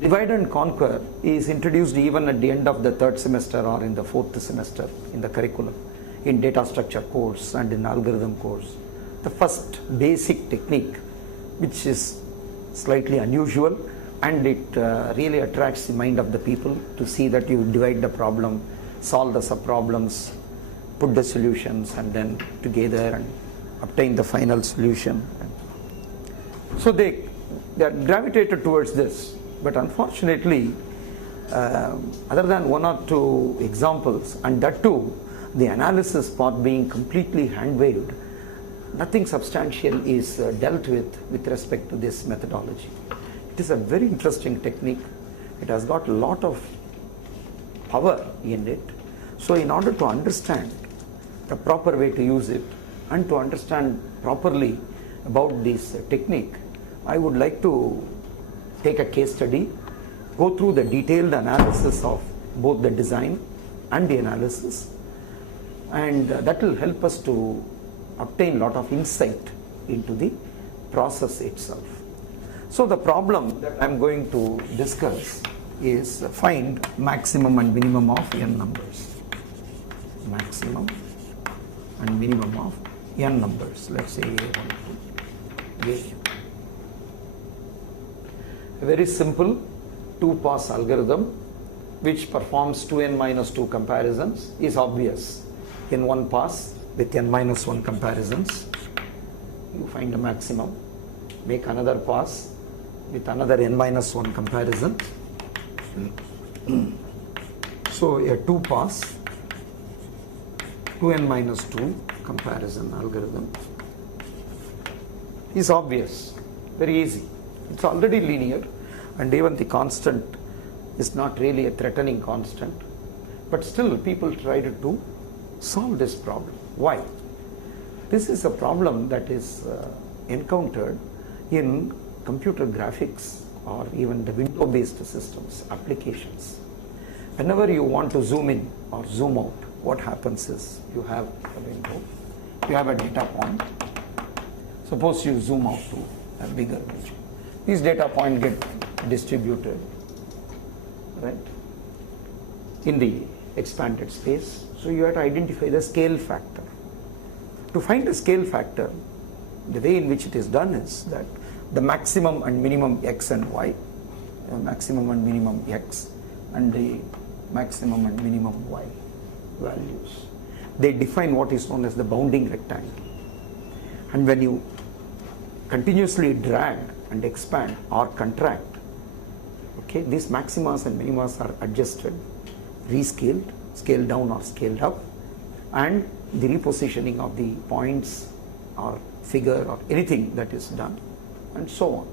Divide and conquer is introduced even at the end of the third semester or in the fourth semester in the curriculum, in data structure course and in algorithm course. The first basic technique, which is slightly unusual, and it really attracts the mind of the people to see that you divide the problem, solve the sub-problems, put the solutions, and then together and obtain the final solution. So they are gravitated towards this. But unfortunately, other than one or two examples, and that too, the analysis part being completely hand-waved, nothing substantial is dealt with respect to this methodology. It is a very interesting technique. It has got a lot of power in it. So in order to understand the proper way to use it and to understand properly about this technique, I would like to take a case study, go through the detailed analysis of both the design and the analysis, and that will help us to obtain a lot of insight into the process itself. So the problem that I am going to discuss is find maximum and minimum of n numbers. Maximum and minimum of n numbers. Let's say A. A very simple two-pass algorithm which performs 2n minus 2 comparisons is obvious. In one pass with n minus 1 comparisons, you find a maximum. Make another pass with another n minus 1 comparison. So a two-pass 2n minus 2 comparison algorithm is obvious, very easy. It's already linear, and even the constant is not really a threatening constant. But still, people try to solve this problem. Why? This is a problem that is encountered in computer graphics or even the window-based systems, applications. Whenever you want to zoom in or zoom out, what happens is you have a window, you have a data point. Suppose you zoom out to a bigger region. These data points get distributed, right, in the expanded space. So you have to identify the scale factor. To find the scale factor, the way in which it is done is that the maximum and minimum x and y, maximum and minimum x, and the maximum and minimum y values, they define what is known as the bounding rectangle. And when you continuously drag and expand or contract, okay, these maximas and minimas are adjusted, rescaled, scaled down or scaled up, and the repositioning of the points or figure or anything that is done, and so on.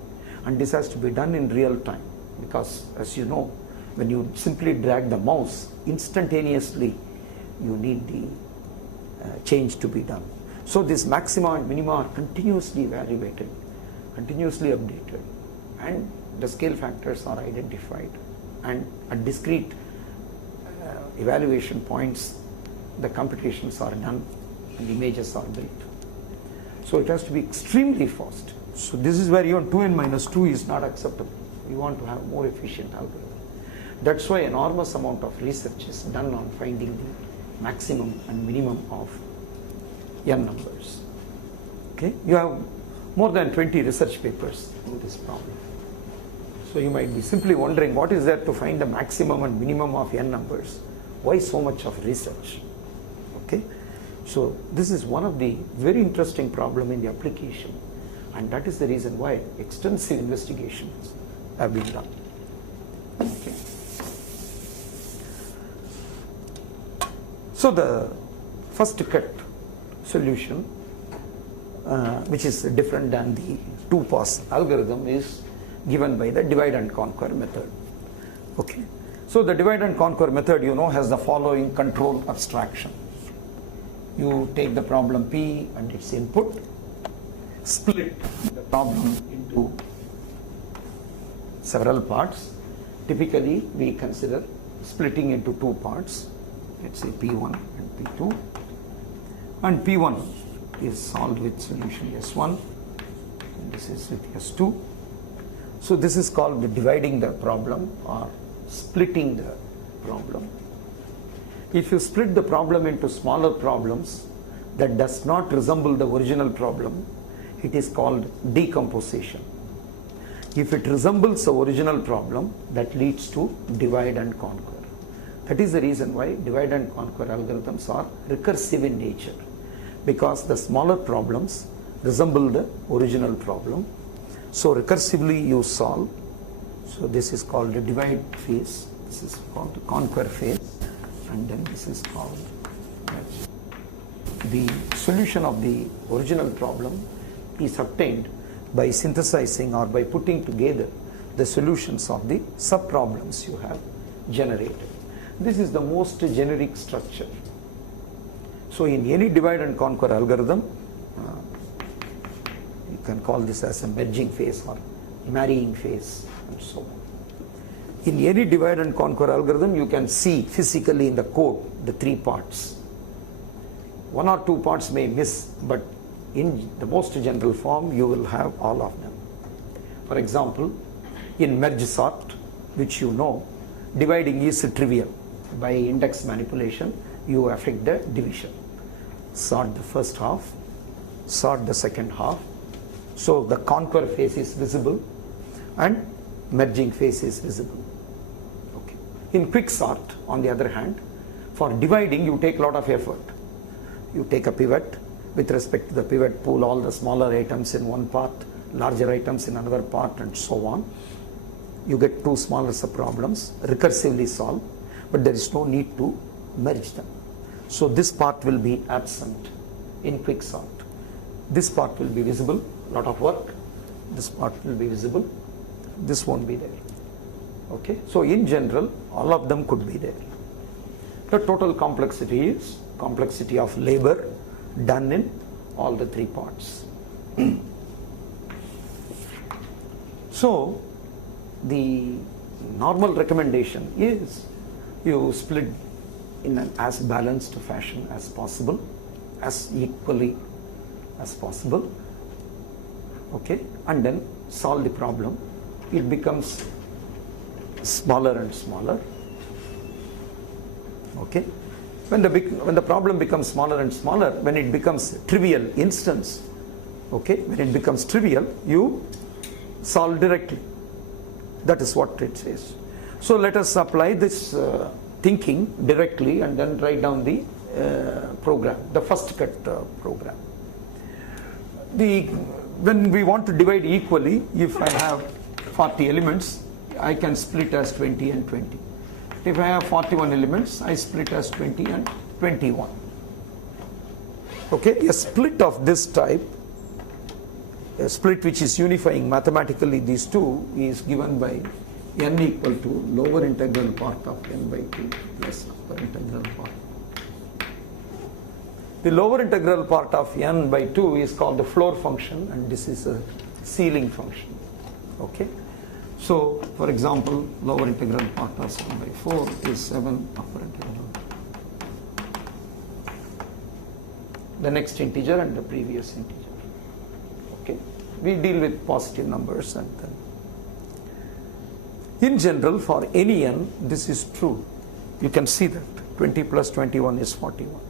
And this has to be done in real time, because as you know, when you simply drag the mouse, instantaneously you need the change to be done. So this maxima and minima are continuously evaluated, continuously updated, and the scale factors are identified, and at discrete evaluation points the computations are done and images are built. So it has to be extremely fast. So this is where even 2n minus 2 is not acceptable. We want to have more efficient algorithm. That's why enormous amount of research is done on finding the maximum and minimum of n numbers. Okay, you have more than 20 research papers on this problem. So you might be simply wondering, what is there to find the maximum and minimum of n numbers? Why so much of research? Okay, so this is one of the very interesting problem in the application, and that is the reason why extensive investigations have been done. Okay. So the first cut solution, which is different than the two-pass algorithm, is given by the divide and conquer method. Okay. So the divide and conquer method, you know, has the following control abstraction. You take the problem P and its input, split the problem into several parts. Typically, we consider splitting into two parts. Let's say P1 and P2. And P1 is solved with solution S1, and this is with S2. So this is called dividing the problem or splitting the problem. If you split the problem into smaller problems that does not resemble the original problem, it is called decomposition. If it resembles the original problem, that leads to divide and conquer. That is the reason why divide and conquer algorithms are recursive in nature, because the smaller problems resemble the original problem. So recursively you solve. So this is called the divide phase, this is called the conquer phase, and then this is called the solution of the original problem is obtained by synthesizing or by putting together the solutions of the sub-problems you have generated. This is the most generic structure. So in any divide and conquer algorithm, you can call this as a merging phase or marrying phase and so on. In any divide and conquer algorithm, you can see physically in the code the three parts. One or two parts may miss, but in the most general form you will have all of them. For example, in merge sort, which you know, dividing is trivial. By index manipulation you affect the division. Sort the first half, sort the second half. So the conquer phase is visible and merging phase is visible. Okay. In quick sort, on the other hand, for dividing you take a lot of effort. You take a pivot, with respect to the pivot, pull all the smaller items in one part, larger items in another part, and so on. You get two smaller subproblems, recursively solve, but there is no need to merge them. So this part will be absent in quick sort. This part will be visible, lot of work. This part will be visible, this won't be there. Okay, so in general all of them could be there. The total complexity is complexity of labor done in all the three parts. So the normal recommendation is you split in an as balanced fashion as possible, as equally as possible, okay, and then solve the problem. It becomes smaller and smaller. Okay, when the problem becomes smaller and smaller, when it becomes trivial instance, okay, when it becomes trivial, you solve directly. That is what it says. So let us apply this thinking directly and then write down the program, the first cut program. When we want to divide equally, if I have 40 elements, I can split as 20 and 20. If I have 41 elements, I split as 20 and 21. Okay, a split of this type, a split which is unifying mathematically these two, is given by n equal to lower integral part of n by 2 plus upper integral part. The lower integral part of n by 2 is called the floor function, and this is a ceiling function. Okay, so for example, lower integral part of 7 by 4 is 7 upper integral, the next integer and the previous integer. Okay, we deal with positive numbers, and then in general for any n this is true. You can see that 20 plus 21 is 41,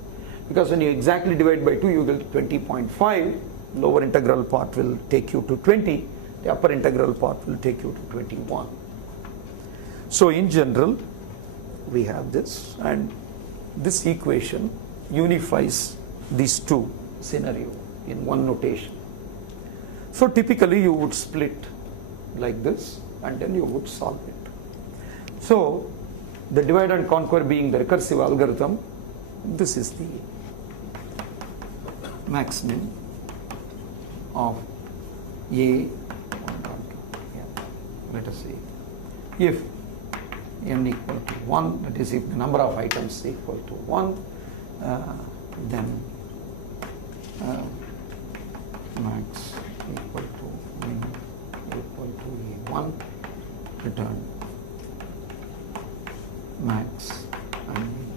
because when you exactly divide by 2 you get 20.5. lower integral part will take you to 20, the upper integral part will take you to 21. So in general we have this, and this equation unifies these two scenarios in one notation. So typically you would split like this and then you would solve it. So the divide and conquer being the recursive algorithm, this is the maximum of A. Let us see, if n equal to 1, that is if the number of items equal to 1, then max equal to min equal to A1, return max and min.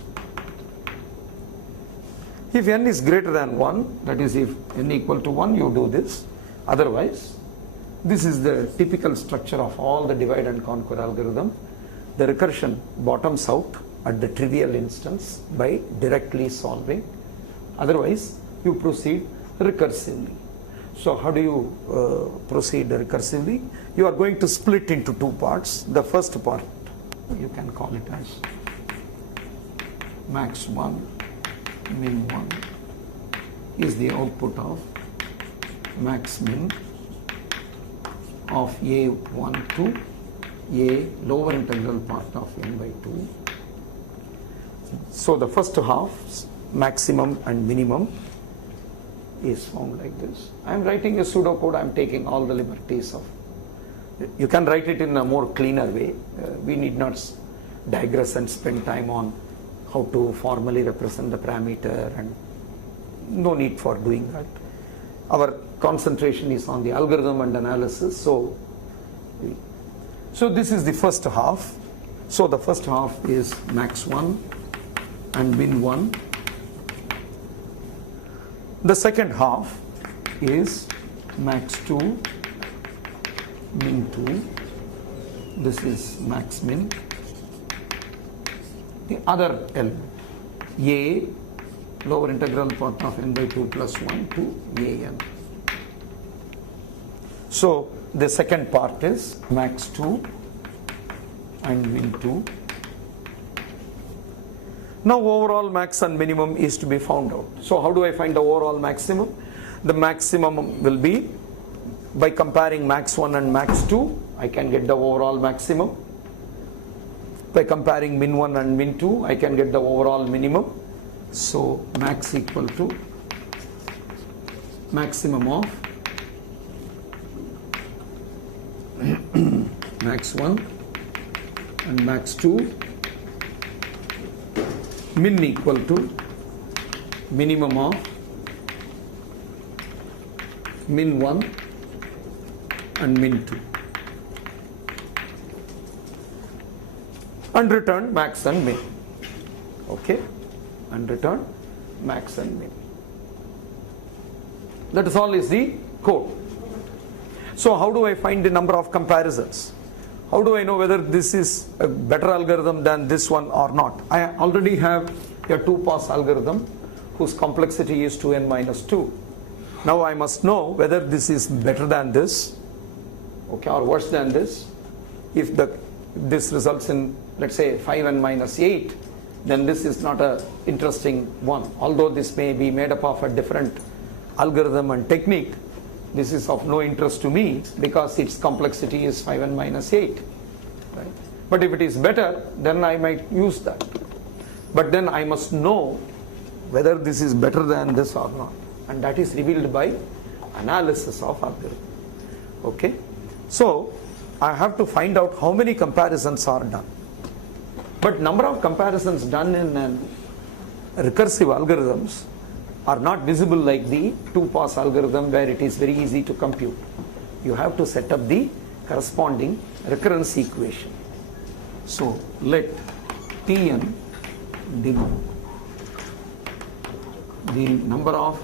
If n is greater than 1, that is if n equal to 1, you do this. Otherwise This is the typical structure of all the divide and conquer algorithm. The recursion bottoms out at the trivial instance by directly solving. Otherwise, you proceed recursively. So how do you proceed recursively? You are going to split into two parts. The first part, you can call it as max 1, min 1 is the output of max min of a1 to a lower integral part of n by 2. So the first half, maximum and minimum, is found like this. I am writing a pseudocode. I am taking all the liberties of. You can write it in a more cleaner way. We need not digress and spend time on how to formally represent the parameter, and no need for doing that. Our concentration is on the algorithm and analysis. So this is the first half. So the first half is max 1 and min 1. The second half is max 2, min 2. This is max min. The other element, a lower integral part of n by 2 plus 1 to an. So the second part is max 2 and min 2. Now overall max and minimum is to be found out. So how do I find the overall maximum? The maximum will be by comparing max 1 and max 2. I can get the overall maximum. By comparing min 1 and min 2, I can get the overall minimum. So max equal to maximum of max 1 and max 2, min equal to minimum of min 1 and min 2, and return max and min. Okay, and return max and min. That is all is the code. So how do I find the number of comparisons? How do I know whether this is a better algorithm than this one or not? I already have a 2-pass algorithm whose complexity is 2n minus 2. Now I must know whether this is better than this, okay, or worse than this. If this results in, let's say, 5n minus 8, then this is not a interesting one. Although this may be made up of a different algorithm and technique, this is of no interest to me because its complexity is 5n minus 8. Right? But if it is better, then I might use that. But then I must know whether this is better than this or not. And that is revealed by analysis of algorithm. Okay? So I have to find out how many comparisons are done. But number of comparisons done in recursive algorithms are not visible like the 2-pass algorithm where it is very easy to compute. You have to set up the corresponding recurrence equation. So let Tn denote the number of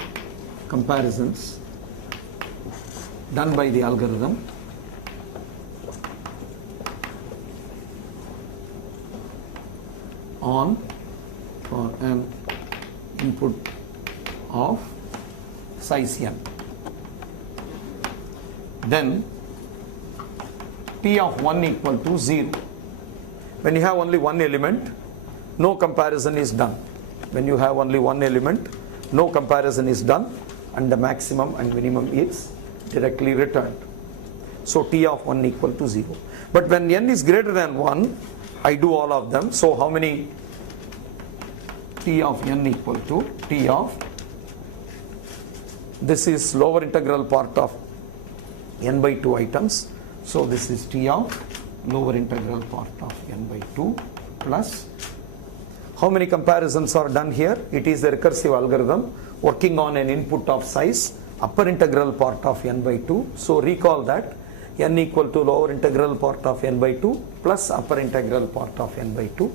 comparisons done by the algorithm on for an input of size n. Then T of 1 equal to 0. When you have only one element, no comparison is done. When you have only one element, no comparison is done, and the maximum and minimum is directly returned. So T of 1 equal to 0. But when n is greater than 1, I do all of them. So how many? T of n equal to T of, this is lower integral part of n by 2 items. So this is T of lower integral part of n by 2 plus, how many comparisons are done here? It is a recursive algorithm working on an input of size upper integral part of n by 2. So recall that n equal to lower integral part of n by 2 plus upper integral part of n by 2.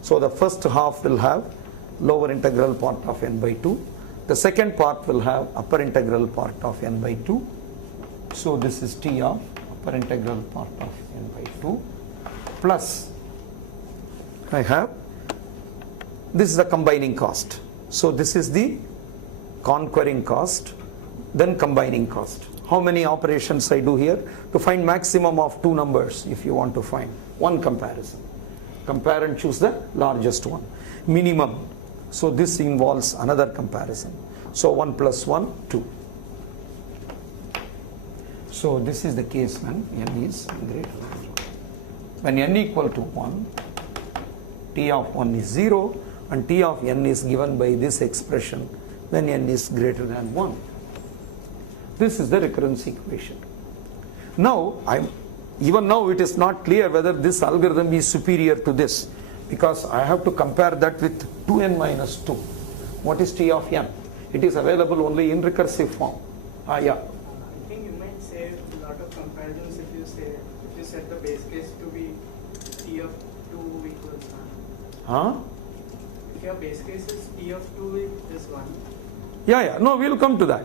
So the first half will have lower integral part of n by 2. The second part will have upper integral part of n by 2. So this is T of upper integral part of n by 2 plus I have, this is the combining cost. So this is the conquering cost, then combining cost. How many operations I do here? To find maximum of two numbers, if you want to find one comparison. Compare and choose the largest one. Minimum. So this involves another comparison. So 1 plus 1, 2. So this is the case when n is greater than 1. When n equal to 1, T of 1 is 0 and T of n is given by this expression when n is greater than 1. This is the recurrence equation. Now, even now it is not clear whether this algorithm is superior to this, because I have to compare that with 2n minus 2. What is T of n? It is available only in recursive form. Yeah. I think you might save a lot of comparisons if you set the base case to be T of 2 equals 1. If your base case is T of 2 is 1. Yeah. No, we'll come to that.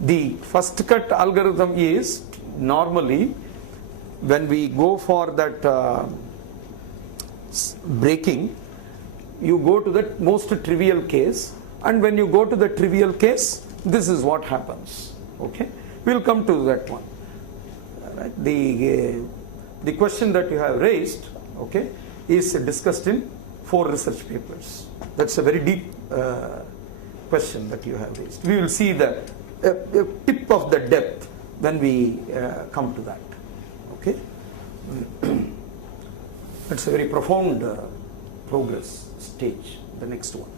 The first cut algorithm is normally when we go for that breaking, you go to the most trivial case, and when you go to the trivial case, this is what happens. Okay, we'll come to that one. Right. The question that you have raised, okay, is discussed in 4 research papers. That's a very deep question that you have raised. We will see the tip of the depth when we come to that. Okay, it's a very profound progress stage, the next one.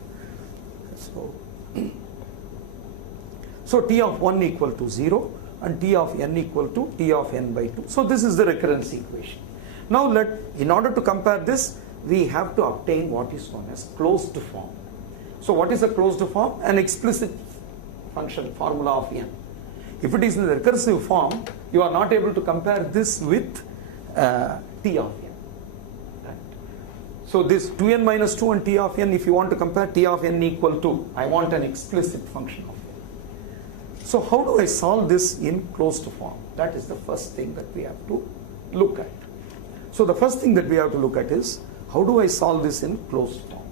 So T of 1 equal to 0 and T of n equal to T of n by 2. So this is the recurrence equation. Now in order to compare this, we have to obtain what is known as closed form. So what is a closed form? An explicit function formula of n. If it is in the recursive form, you are not able to compare this with T of n. Right? So this 2n minus 2 and T of n, if you want to compare T of n equal to, I want an explicit function of n. So how do I solve this in closed form? That is the first thing that we have to look at. So the first thing that we have to look at is, how do I solve this in closed form?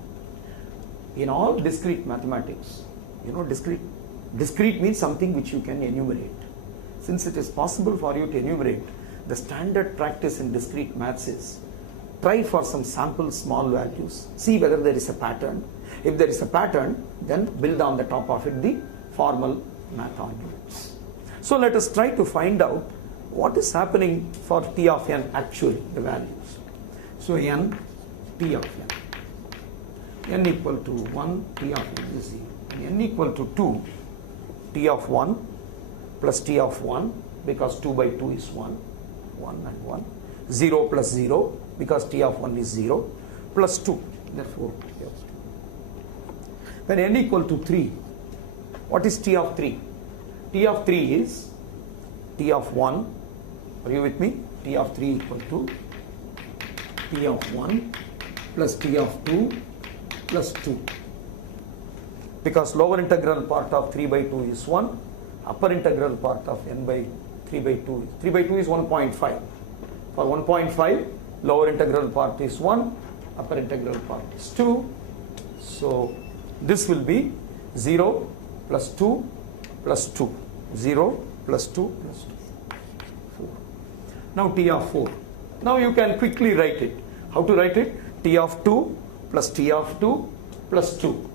In all discrete mathematics, discrete means something which you can enumerate. Since it is possible for you to enumerate, the standard practice in discrete maths is try for some sample small values, see whether there is a pattern. If there is a pattern, then build on the top of it the formal math arguments. So let us try to find out what is happening for T of n actually, the values. So n, T of n equal to 1, T of n is 0. N equal to 2, T of 1 plus T of 1, because 2 by 2 is 1, 1 and 1. 0 plus 0, because T of 1 is 0, plus 2, therefore T of 2. When n equal to 3, what is T of 3? T of 3 is T of 1, are you with me? T of 3 equal to T of 1 plus T of 2 plus 2. Because lower integral part of 3 by 2 is 1, upper integral part of n by 3 by 2 is 1.5. For 1.5, lower integral part is 1, upper integral part is 2. So this will be 0 plus 2 plus 2. 0 plus 2 plus 2. 4. Now T of 4. Now you can quickly write it. How to write it? T of 2 plus T of 2 plus 2.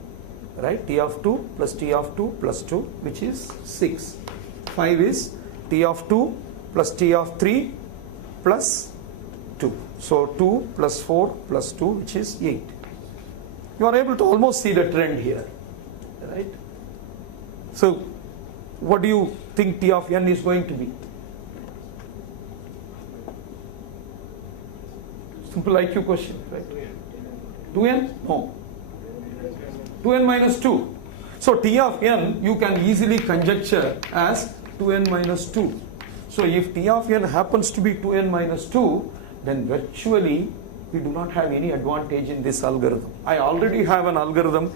Right? T of 2 plus T of 2 plus 2, which is 6. 5 is T of 2 plus T of 3 plus 2. So 2 plus 4 plus 2, which is 8. You are able to almost see the trend here. Right? So what do you think T of n is going to be? Simple IQ question, right? 2n? No. 2n minus 2. So T of n you can easily conjecture as 2n minus 2. So if T of n happens to be 2n minus 2, then virtually we do not have any advantage in this algorithm. I already have an algorithm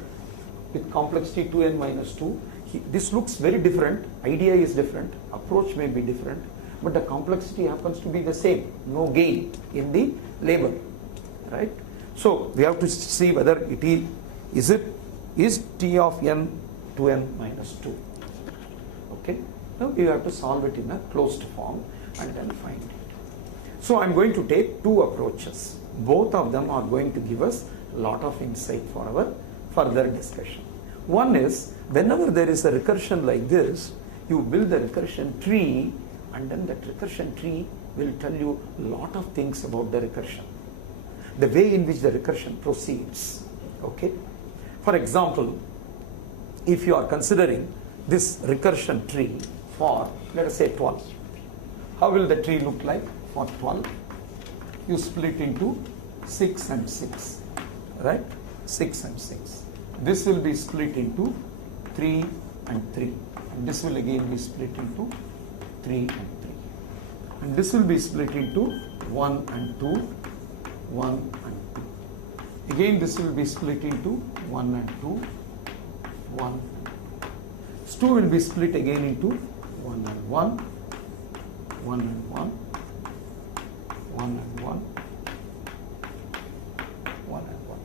with complexity 2n minus 2. This looks very different. Idea is different. Approach may be different. but the complexity happens to be the same, no gain in the labor, right? So we have to see whether it is T of n 2n minus 2. Okay, now we have to solve it in a closed form and then find it. So I'm going to take two approaches. Both of them are going to give us a lot of insight for our further discussion. One is, whenever there is a recursion like this, you build the recursion tree, and then that recursion tree will tell you a lot of things about the recursion, the way in which the recursion proceeds. Okay, for example, if you are considering this recursion tree for, let us say, 12, how will the tree look like for 12? You split into 6 and 6, right? 6 and 6. This will be split into 3 and 3, and this will again be split into 3 and 3, and this will be split into 1 and 2, 1 and 2. Again this will be split into 1 and 2, 1 and 2. 2 will be split again into 1 and 1, 1 and 1, 1 and 1, 1 and 1.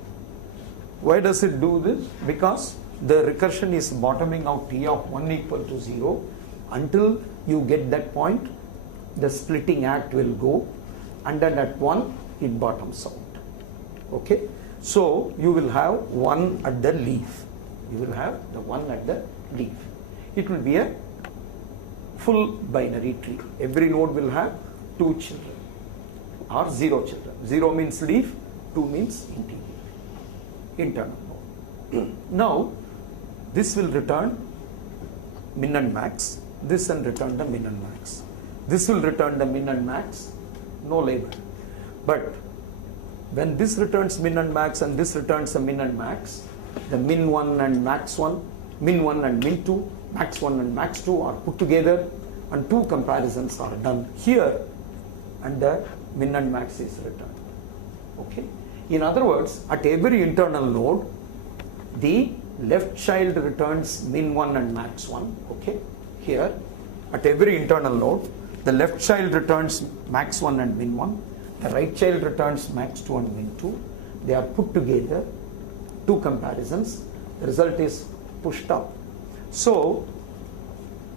Why does it do this? Because the recursion is bottoming out T of 1 equal to 0. Until you get that point, the splitting act will go, and then at 1 it bottoms out. Okay, so you will have 1 at the leaf. You will have the 1 at the leaf. It will be a full binary tree. Every node will have 2 children or 0 children. 0 means leaf, 2 means internal node. Now this will return min and max, this will return the min and max. This will return the min and max, no label. But when this returns min and max and this returns the min and max, the min 1 and max 1, min 1 and min 2, max 1 and max 2 are put together, and 2 comparisons are done here, and the min and max is returned. Okay. In other words, at every internal node, the left child returns min 1 and max 1. Okay. Here, at every internal node, the left child returns max 1 and min 1. The right child returns max 2 and min 2. They are put together, 2 comparisons. The result is pushed up. So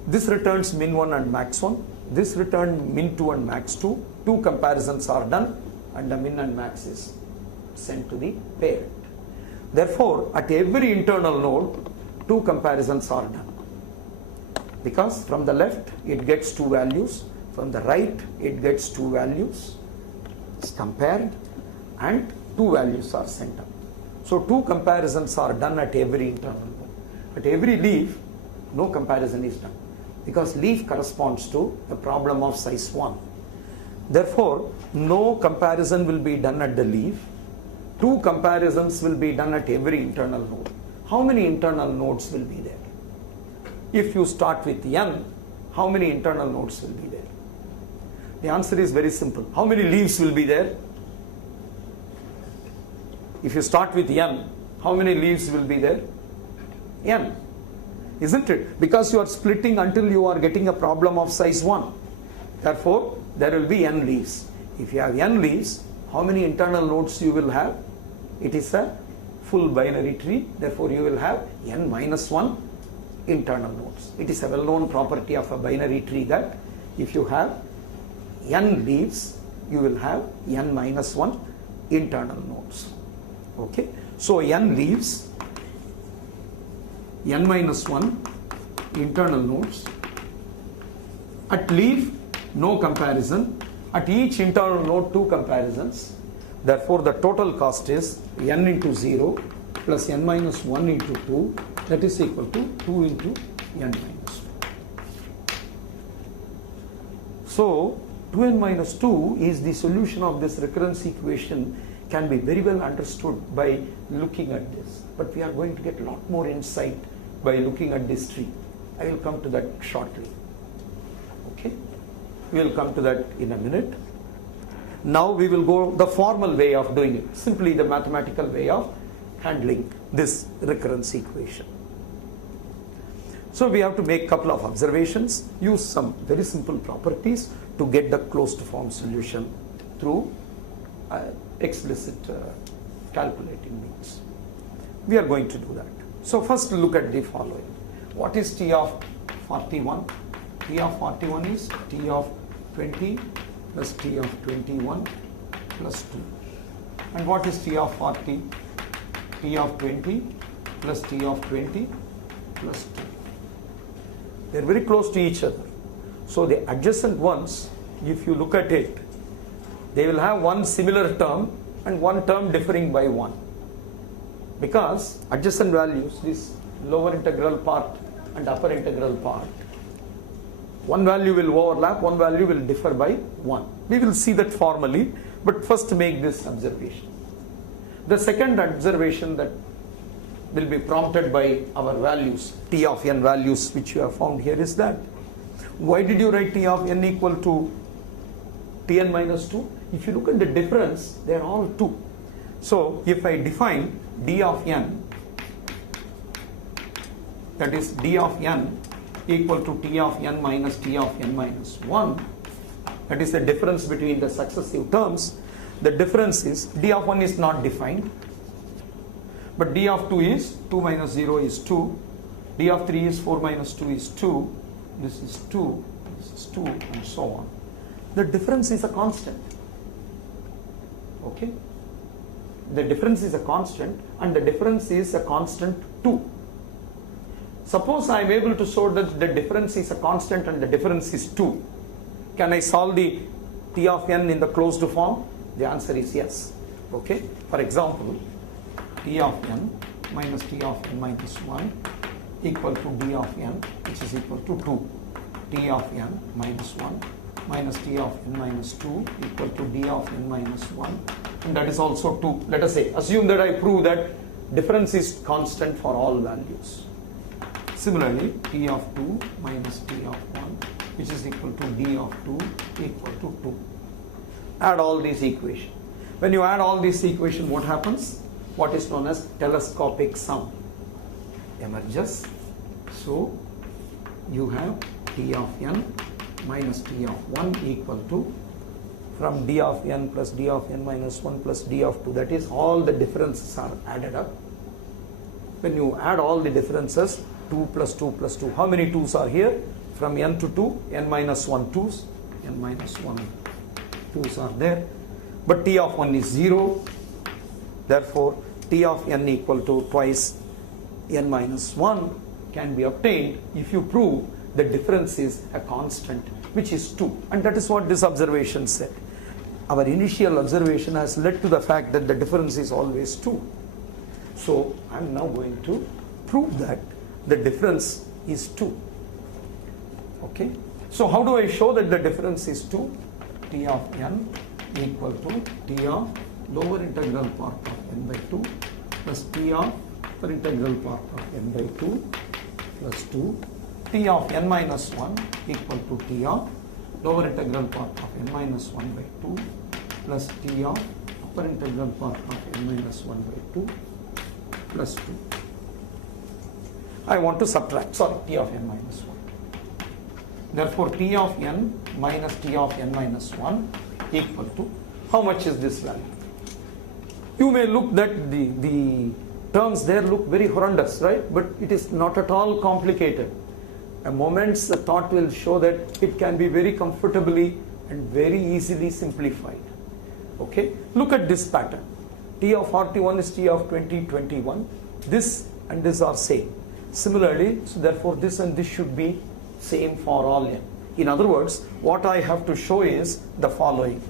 this returns min 1 and max 1. This returns min 2 and max 2. 2 comparisons are done, and the min and max is sent to the parent. Therefore, at every internal node, 2 comparisons are done. Because from the left it gets 2 values, from the right it gets 2 values. It's compared, and 2 values are sent up. So 2 comparisons are done at every internal node. At every leaf, no comparison is done, because leaf corresponds to the problem of size 1. Therefore, no comparison will be done at the leaf. 2 comparisons will be done at every internal node. How many internal nodes will be there? If you start with n, how many internal nodes will be there? The answer is very simple. How many leaves will be there? If you start with n, how many leaves will be there? N. Isn't it? Because you are splitting until you are getting a problem of size 1. Therefore, there will be n leaves. If you have n leaves, how many internal nodes you will have? It is a full binary tree. Therefore, you will have n minus 1 internal nodes. It is a well-known property of a binary tree that if you have n leaves, you will have n minus 1 internal nodes. Okay. So n leaves, n minus 1 internal nodes. At leaf, no comparison. At each internal node, 2 comparisons. Therefore, the total cost is n into 0 plus n minus 1 into 2, that is equal to 2 into n minus 2. So 2n minus 2 is the solution of this recurrence equation, can be very well understood by looking at this. But we are going to get a lot more insight by looking at this tree. I will come to that shortly. Okay, we will come to that in a minute. Now we will go the formal way of doing it, simply the mathematical way of handling this recurrence equation. So we have to make a couple of observations, use some very simple properties to get the closed form solution through explicit calculating means. We are going to do that. So first look at the following. What is T of 41? T of 41 is T of 20 plus T of 21 plus 2. And what is T of 40? T of 20 plus T of 20 plus 2. They are very close to each other. So the adjacent ones, if you look at it, they will have one similar term and one term differing by 1. Because adjacent values, this lower integral part and upper integral part, one value will overlap, one value will differ by 1. We will see that formally, but first make this observation. The second observation that will be prompted by our values, T of n values which you have found here, is that why did you write T of n equal to Tn minus 2? If you look at the difference, they are all 2. So if I define d of n, that is d of n equal to T of n minus T of n minus 1, that is the difference between the successive terms. The difference is d of 1 is not defined, but d of 2 is 2 minus 0 is 2, d of 3 is 4 minus 2 is 2, this is 2, this is 2, and so on. The difference is a constant. Okay? The difference is a constant, and the difference is a constant 2. Suppose I am able to show that the difference is a constant and the difference is 2. Can I solve the T of n in the closed form? The answer is yes. Okay? For example, T of n minus T of n minus 1 equal to d of n, which is equal to 2. T of n minus 1 minus T of n minus 2 equal to d of n minus 1, and that is also 2. Let us say, assume that I prove that difference is constant for all values. Similarly, T of 2 minus T of 1, which is equal to d of 2 equal to 2. Add all these equations. When you add all these equations, what happens? What is known as telescopic sum emerges. So you have T of n minus T of 1 equal to, from d of n plus d of n minus 1 plus d of 2, that is all the differences are added up. When you add all the differences, 2 plus 2 plus 2, how many 2's are here? From n to 2, n minus 1 2's, n minus 1 2's are there, but T of 1 is 0. Therefore, T of n equal to twice n minus 1 can be obtained if you prove the difference is a constant, which is 2. And that is what this observation said. Our initial observation has led to the fact that the difference is always 2. So I am now going to prove that the difference is 2. Okay. So how do I show that the difference is 2? T of n equal to T of lower integral part of n by 2 plus T of upper integral part of n by 2 plus 2. T of n minus 1 equal to T of lower integral part of n minus 1 by 2 plus T of upper integral part of n minus 1 by 2 plus 2. I want to subtract, T of n minus 1. Therefore, T of n minus T of n minus 1 equal to, how much is this value? You may look that the terms there look very horrendous, right? But it is not at all complicated. A moment's thought will show that it can be very comfortably and very easily simplified. Okay? Look at this pattern. T of 41 is T of 20, 21. This and this are same. Similarly, so therefore this and this should be same for all n. In other words, what I have to show is the following.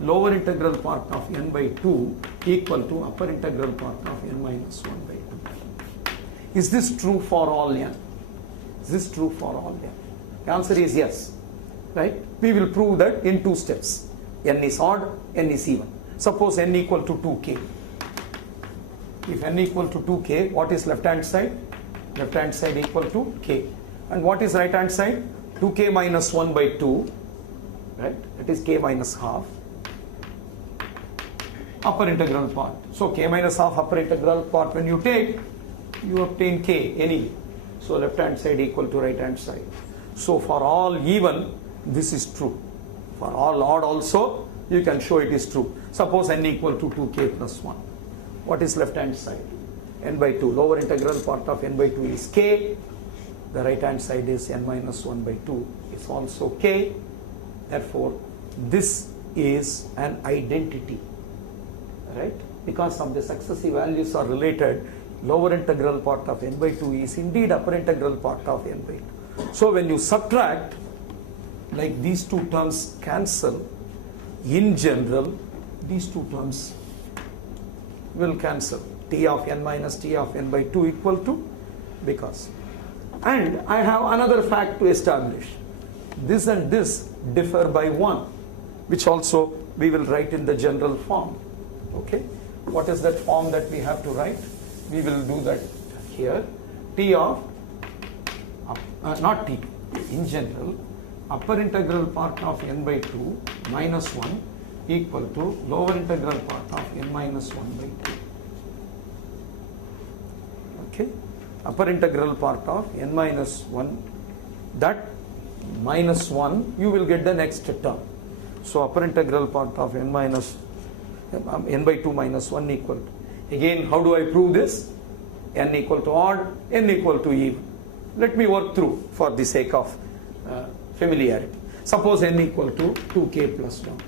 Lower integral part of n by 2 equal to upper integral part of n minus 1 by 2. Is this true for all n? Is this true for all n? The answer is yes. Right? We will prove that in 2 steps. N is odd, n is even. Suppose n equal to 2k. If n equal to 2k, what is left hand side? Left hand side equal to k. And what is right hand side? 2k minus 1 by 2. Right? That is k minus half. Upper integral part. So k minus half upper integral part, when you take, you obtain k anyway. So left hand side equal to right hand side. So for all even, this is true. For all odd also, you can show it is true. Suppose n equal to 2k plus 1. What is left hand side? N by 2. Lower integral part of n by 2 is k. The right hand side is n minus 1 by 2. It's also k. Therefore, this is an identity. Right? Because of the successive values are related, lower integral part of n by 2 is indeed upper integral part of n by 2. So when you subtract, like these two terms cancel, in general, these two terms will cancel. T of n minus T of n by 2 equal to, because. And I have another fact to establish. This and this differ by 1, which also we will write in the general form. Okay? What is that form that we have to write? We will do that here. T of, not T, in general, upper integral part of n by 2 minus 1 equal to lower integral part of n minus 1 by 2. Okay? Upper integral part of n minus 1, that minus 1, you will get the next term. So upper integral part of n minus n by 2 minus 1 equal to. Again, how do I prove this? N equal to odd, n equal to even. Let me work through for the sake of familiarity. Suppose n equal to 2k plus 1.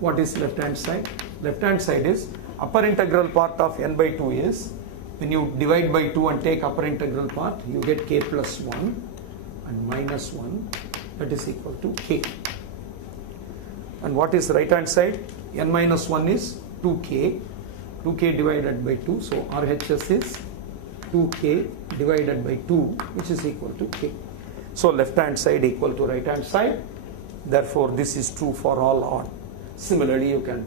What is left hand side? Left hand side is upper integral part of n by 2 is, when you divide by 2 and take upper integral part, you get k plus 1 and minus 1, that is equal to k. And what is right hand side? N minus 1 is 2k, 2k divided by 2, so RHS is 2k divided by 2, which is equal to k. So left hand side equal to right hand side, therefore this is true for all odd. Similarly, you can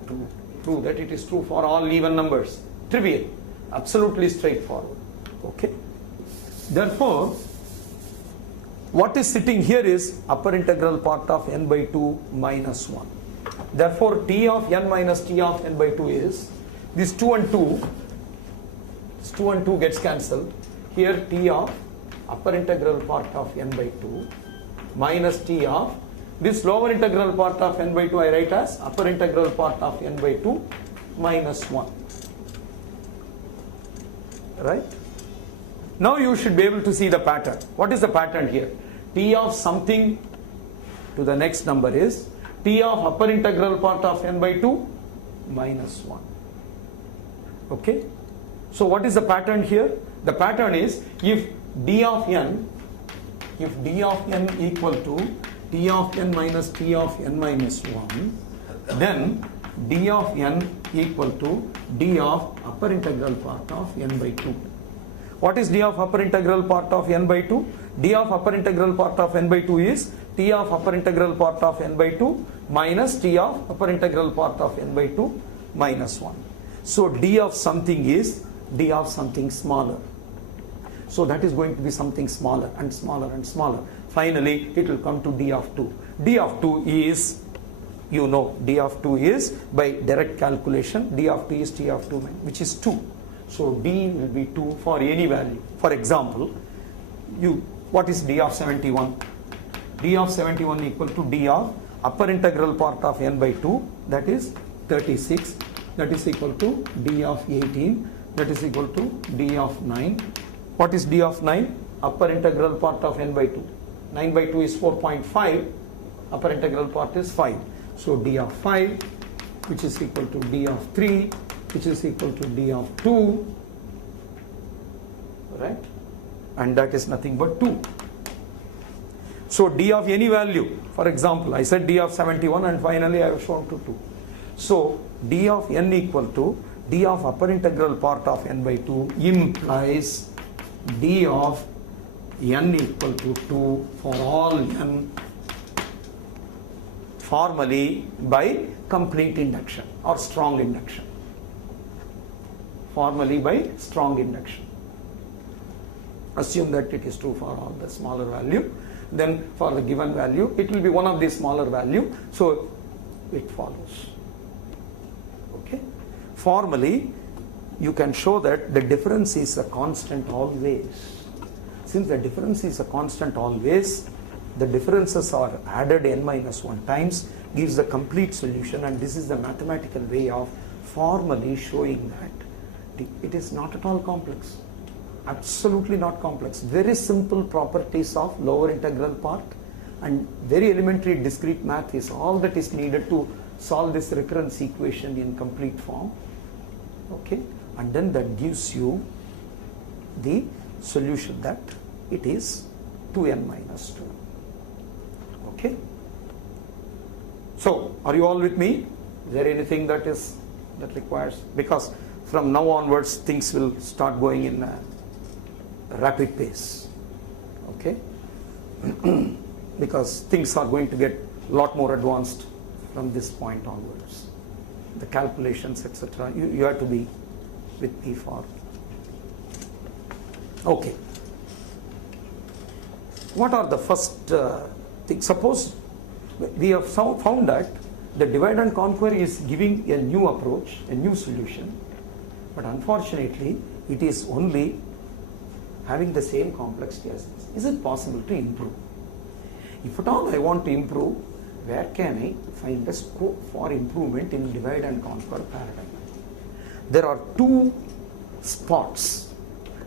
prove that it is true for all even numbers. Trivial, absolutely straightforward. Okay? Therefore, what is sitting here is upper integral part of n by 2 minus 1. Therefore, T of n minus T of n by 2 is, this 2 and 2, this 2 and 2 gets cancelled. Here T of upper integral part of n by 2 minus T of this lower integral part of n by 2 I write as upper integral part of n by 2 minus 1. Right? Now you should be able to see the pattern. What is the pattern here? T of something to the next number is T of upper integral part of n by 2 minus 1. Okay? So what is the pattern here? The pattern is if d of n equal to T of n minus T of n minus 1, then d of n equal to d of upper integral part of n by 2. What is d of upper integral part of n by 2? D of upper integral part of n by 2 is T of upper integral part of n by 2 minus T of upper integral part of n by 2 minus 1. So d of something is d of something smaller. So that is going to be something smaller and smaller and smaller. Finally, it will come to d of 2. D of 2 is, you know, d of 2 is by direct calculation, d of 2 is T of 2, which is 2. So d will be 2 for any value. For example, what is d of 71? D of 71 equal to d of upper integral part of n by 2, that is 36, that is equal to d of 18, that is equal to d of 9. What is d of 9? Upper integral part of n by 2. 9 by 2 is 4.5, upper integral part is 5. So d of 5, which is equal to d of 3, which is equal to d of 2, right? And that is nothing but 2. So d of any value, for example, I said d of 71 and finally I have shown to 2. So d of n equal to d of upper integral part of n by 2 implies d of n equal to 2 for all n, formally by complete induction or strong induction. Formally by strong induction. Assume that it is true for all the smaller value. Then for the given value, it will be one of the smaller value. So it follows. Okay. Formally, you can show that the difference is a constant always. Since the difference is a constant always, the differences are added n minus 1 times, gives the complete solution, and this is the mathematical way of formally showing that it is not at all complex. Absolutely not complex. Very simple properties of lower integral part, and very elementary discrete math is all that is needed to solve this recurrence equation in complete form. Okay, and then that gives you the solution that it is 2n minus 2. Okay, so are you all with me? Is there anything that requires, because from now onwards things will start going in a rapid pace. Okay, because things are going to get a lot more advanced from this point onwards. The calculations, etc. You have to be with me for. Okay. What are the first things? Suppose we have found that the divide and conquer is giving a new approach, a new solution, but unfortunately it is only having the same complexity as this. Is it possible to improve? If at all I want to improve, where can I find the scope for improvement in divide and conquer paradigm? There are two spots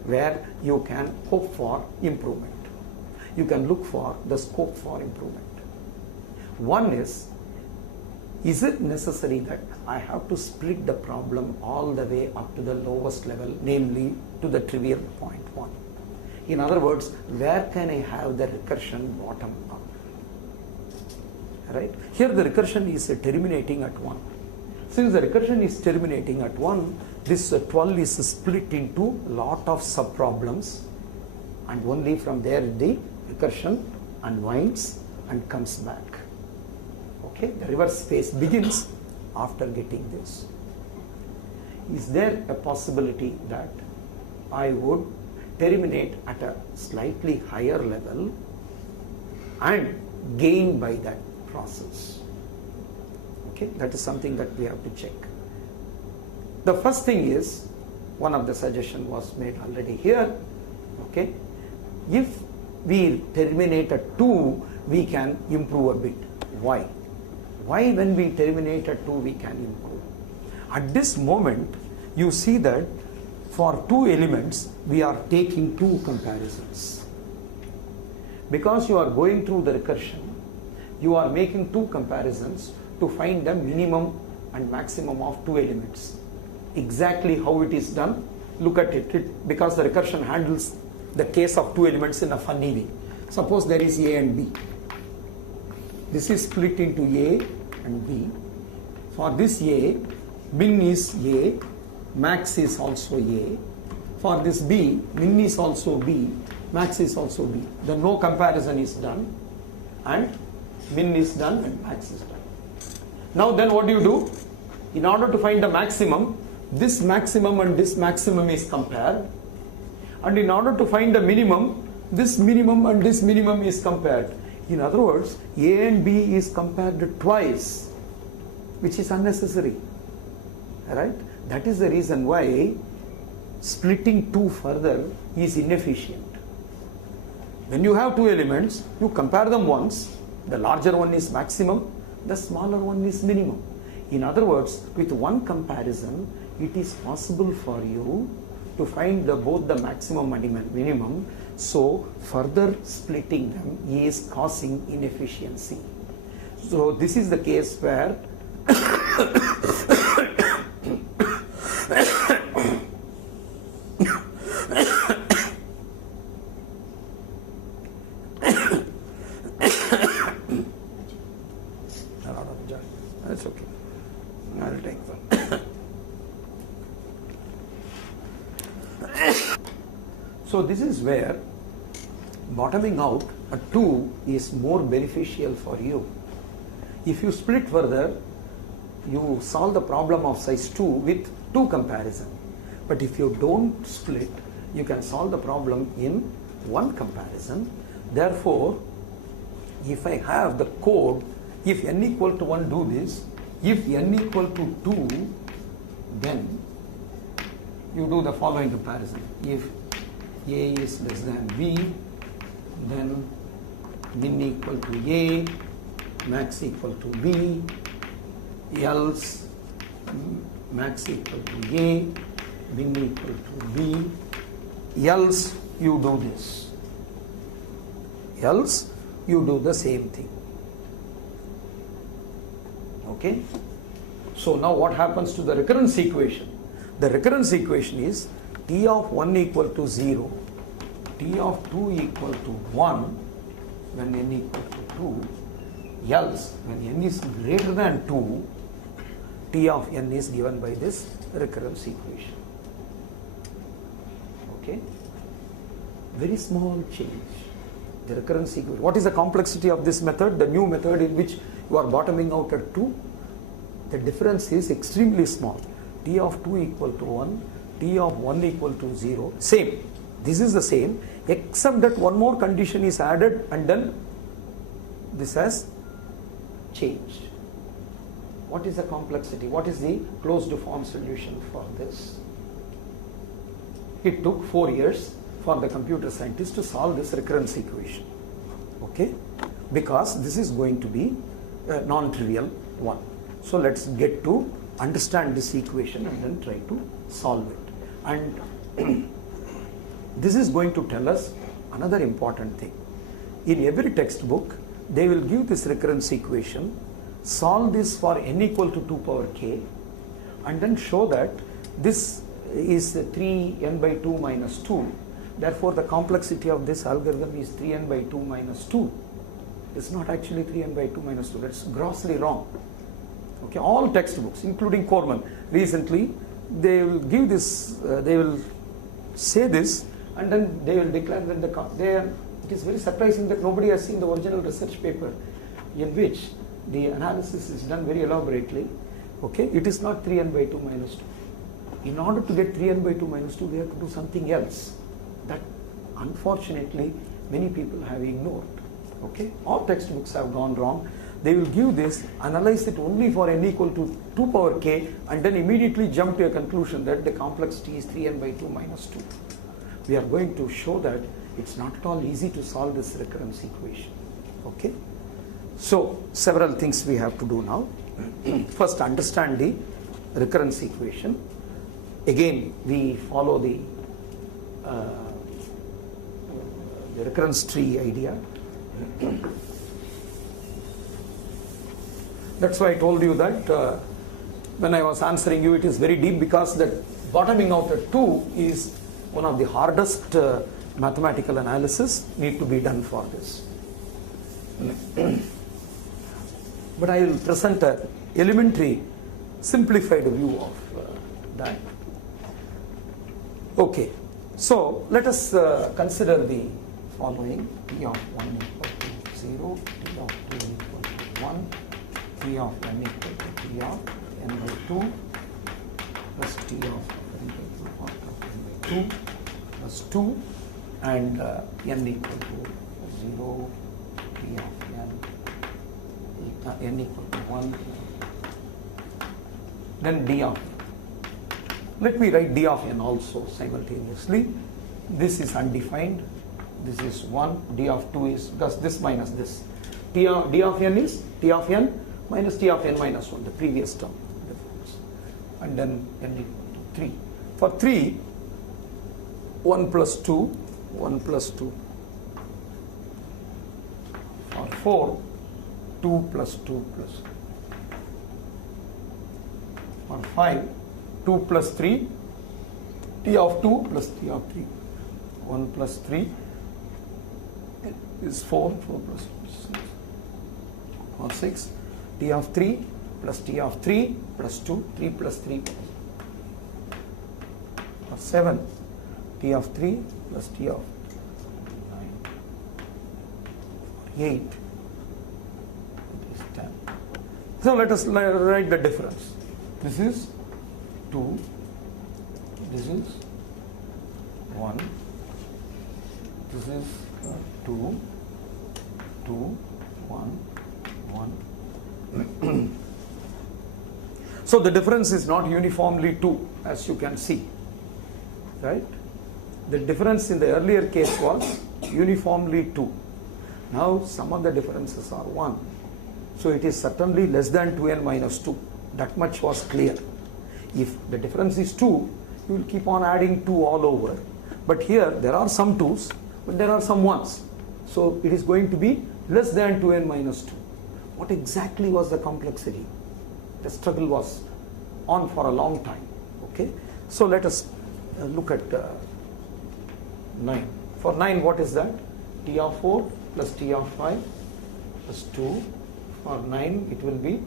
where you can hope for improvement. You can look for the scope for improvement. One is it necessary that I have to split the problem all the way up to the lowest level, namely to the trivial point 1? In other words, where can I have the recursion bottom up? Right? Here the recursion is terminating at 1. Since the recursion is terminating at 1, this 12 is split into lot of subproblems, and only from there the recursion unwinds and comes back. Okay, the reverse phase begins after getting this. Is there a possibility that I would terminate at a slightly higher level and gain by that process? Okay, that is something that we have to check. The first thing is, one of the suggestions was made already here. Okay, if we terminate at 2, we can improve a bit. Why? Why when we terminate at 2 we can improve? At this moment, you see that for 2 elements, we are taking 2 comparisons. Because you are going through the recursion, you are making 2 comparisons to find the minimum and maximum of 2 elements. Exactly how it is done, look at it, because the recursion handles the case of 2 elements in a funny way. Suppose there is A and B. This is split into A and B. For this A, min is A, max is also A. For this B, min is also B, max is also B. Then no comparison is done, and min is done and max is done. Now then what do? In order to find the maximum, this maximum and this maximum is compared, and in order to find the minimum, this minimum and this minimum is compared. In other words, A and B is compared twice, which is unnecessary. Right? That is the reason why splitting 2 further is inefficient. When you have 2 elements, you compare them once, the larger one is maximum, the smaller one is minimum. In other words, with one comparison, it is possible for you to find both the maximum and minimum. So further splitting them is causing inefficiency. So this is the case where that's okay. I'll take that. So this is where bottoming out at 2 is more beneficial for you. If you split further, you solve the problem of size 2 with 2 comparison. But if you don't split, you can solve the problem in 1 comparison. Therefore, if I have the code, if n equal to 1, do this. If n equal to 2, then you do the following comparison. If A is less than B, then min equal to A, max equal to B, else max equal to A, min equal to B, else you do this. Else you do the same thing. Okay? So now what happens to the recurrence equation? The recurrence equation is T of 1 equal to 0, T of 2 equal to 1 when n equal to 2, else when n is greater than 2, T of n is given by this recurrence equation. Okay? Very small change. The recurrence equation. What is the complexity of this method? The new method in which you are bottoming out at 2, the difference is extremely small. T of 2 equal to 1, T of 1 equal to 0, same. This is the same, except that one more condition is added and then this has changed. What is the complexity? What is the closed form solution for this? It took 4 years for the computer scientists to solve this recurrence equation. Okay? Because this is going to be a non-trivial one. So let's get to understand this equation and then try to solve it. And this is going to tell us another important thing. In every textbook, they will give this recurrence equation, solve this for n equal to 2 power k, and then show that this is 3n by 2 minus 2. Therefore, the complexity of this algorithm is 3n by 2 minus 2. It's not actually 3n by 2 minus 2. That's grossly wrong. Okay, all textbooks, including Corman, recently they will give this, they will say this, and then they will declare that it is very surprising that nobody has seen the original research paper in which the analysis is done very elaborately. Okay, it is not 3n by 2 minus 2. In order to get 3n by 2 minus 2, we have to do something else that unfortunately many people have ignored. Okay, all textbooks have gone wrong. They will give this, analyze it only for n equal to 2 power k, and then immediately jump to a conclusion that the complexity is 3n by 2 minus 2. We are going to show that it's not at all easy to solve this recurrence equation. Okay? So, several things we have to do now. First, understand the recurrence equation. Again, we follow the recurrence tree idea. That's why I told you that when I was answering you, it is very deep, because that bottoming out at 2 is one of the hardest mathematical analysis need to be done for this. But I will present an elementary simplified view of that. Okay, so let us consider the following: T of 1 equal to 0, T of 2 equal to 1, T of n equal to T of n by 2 plus T of n by 2 plus 2, and n equal to 0, T of n equal to 1, then D of n. Let me write D of n also simultaneously. This is undefined, this is 1, D of 2 is, because this minus this. D of n is T of n minus T of n minus 1, the previous term. And then n equal to 3. For 3, 1 plus 2, 1 plus 2. For 4, 2 plus 2 plus. For 5, 2 plus 3, T of 2 plus T of 3. 1 plus 3 is 4, 4 plus 2 is 6. For 6, T of 3 plus T of 3 plus 2, 3 plus 3. For 7, T of 3 plus T of 9. For 8, it is 10. So let us write the difference. This is 2, this is 1, this is 2, 2, 1, 1. So the difference is not uniformly 2, as you can see, right? The difference in the earlier case was uniformly 2. Now some of the differences are 1. So it is certainly less than 2n minus 2. That much was clear. If the difference is 2, you will keep on adding 2 all over. But here there are some 2's, but there are some 1's. So it is going to be less than 2n minus 2. What exactly was the complexity? The struggle was on for a long time. Okay, so let us look at 9. For 9, what is that? T of 4 plus T of 5 plus 2. For 9, it will be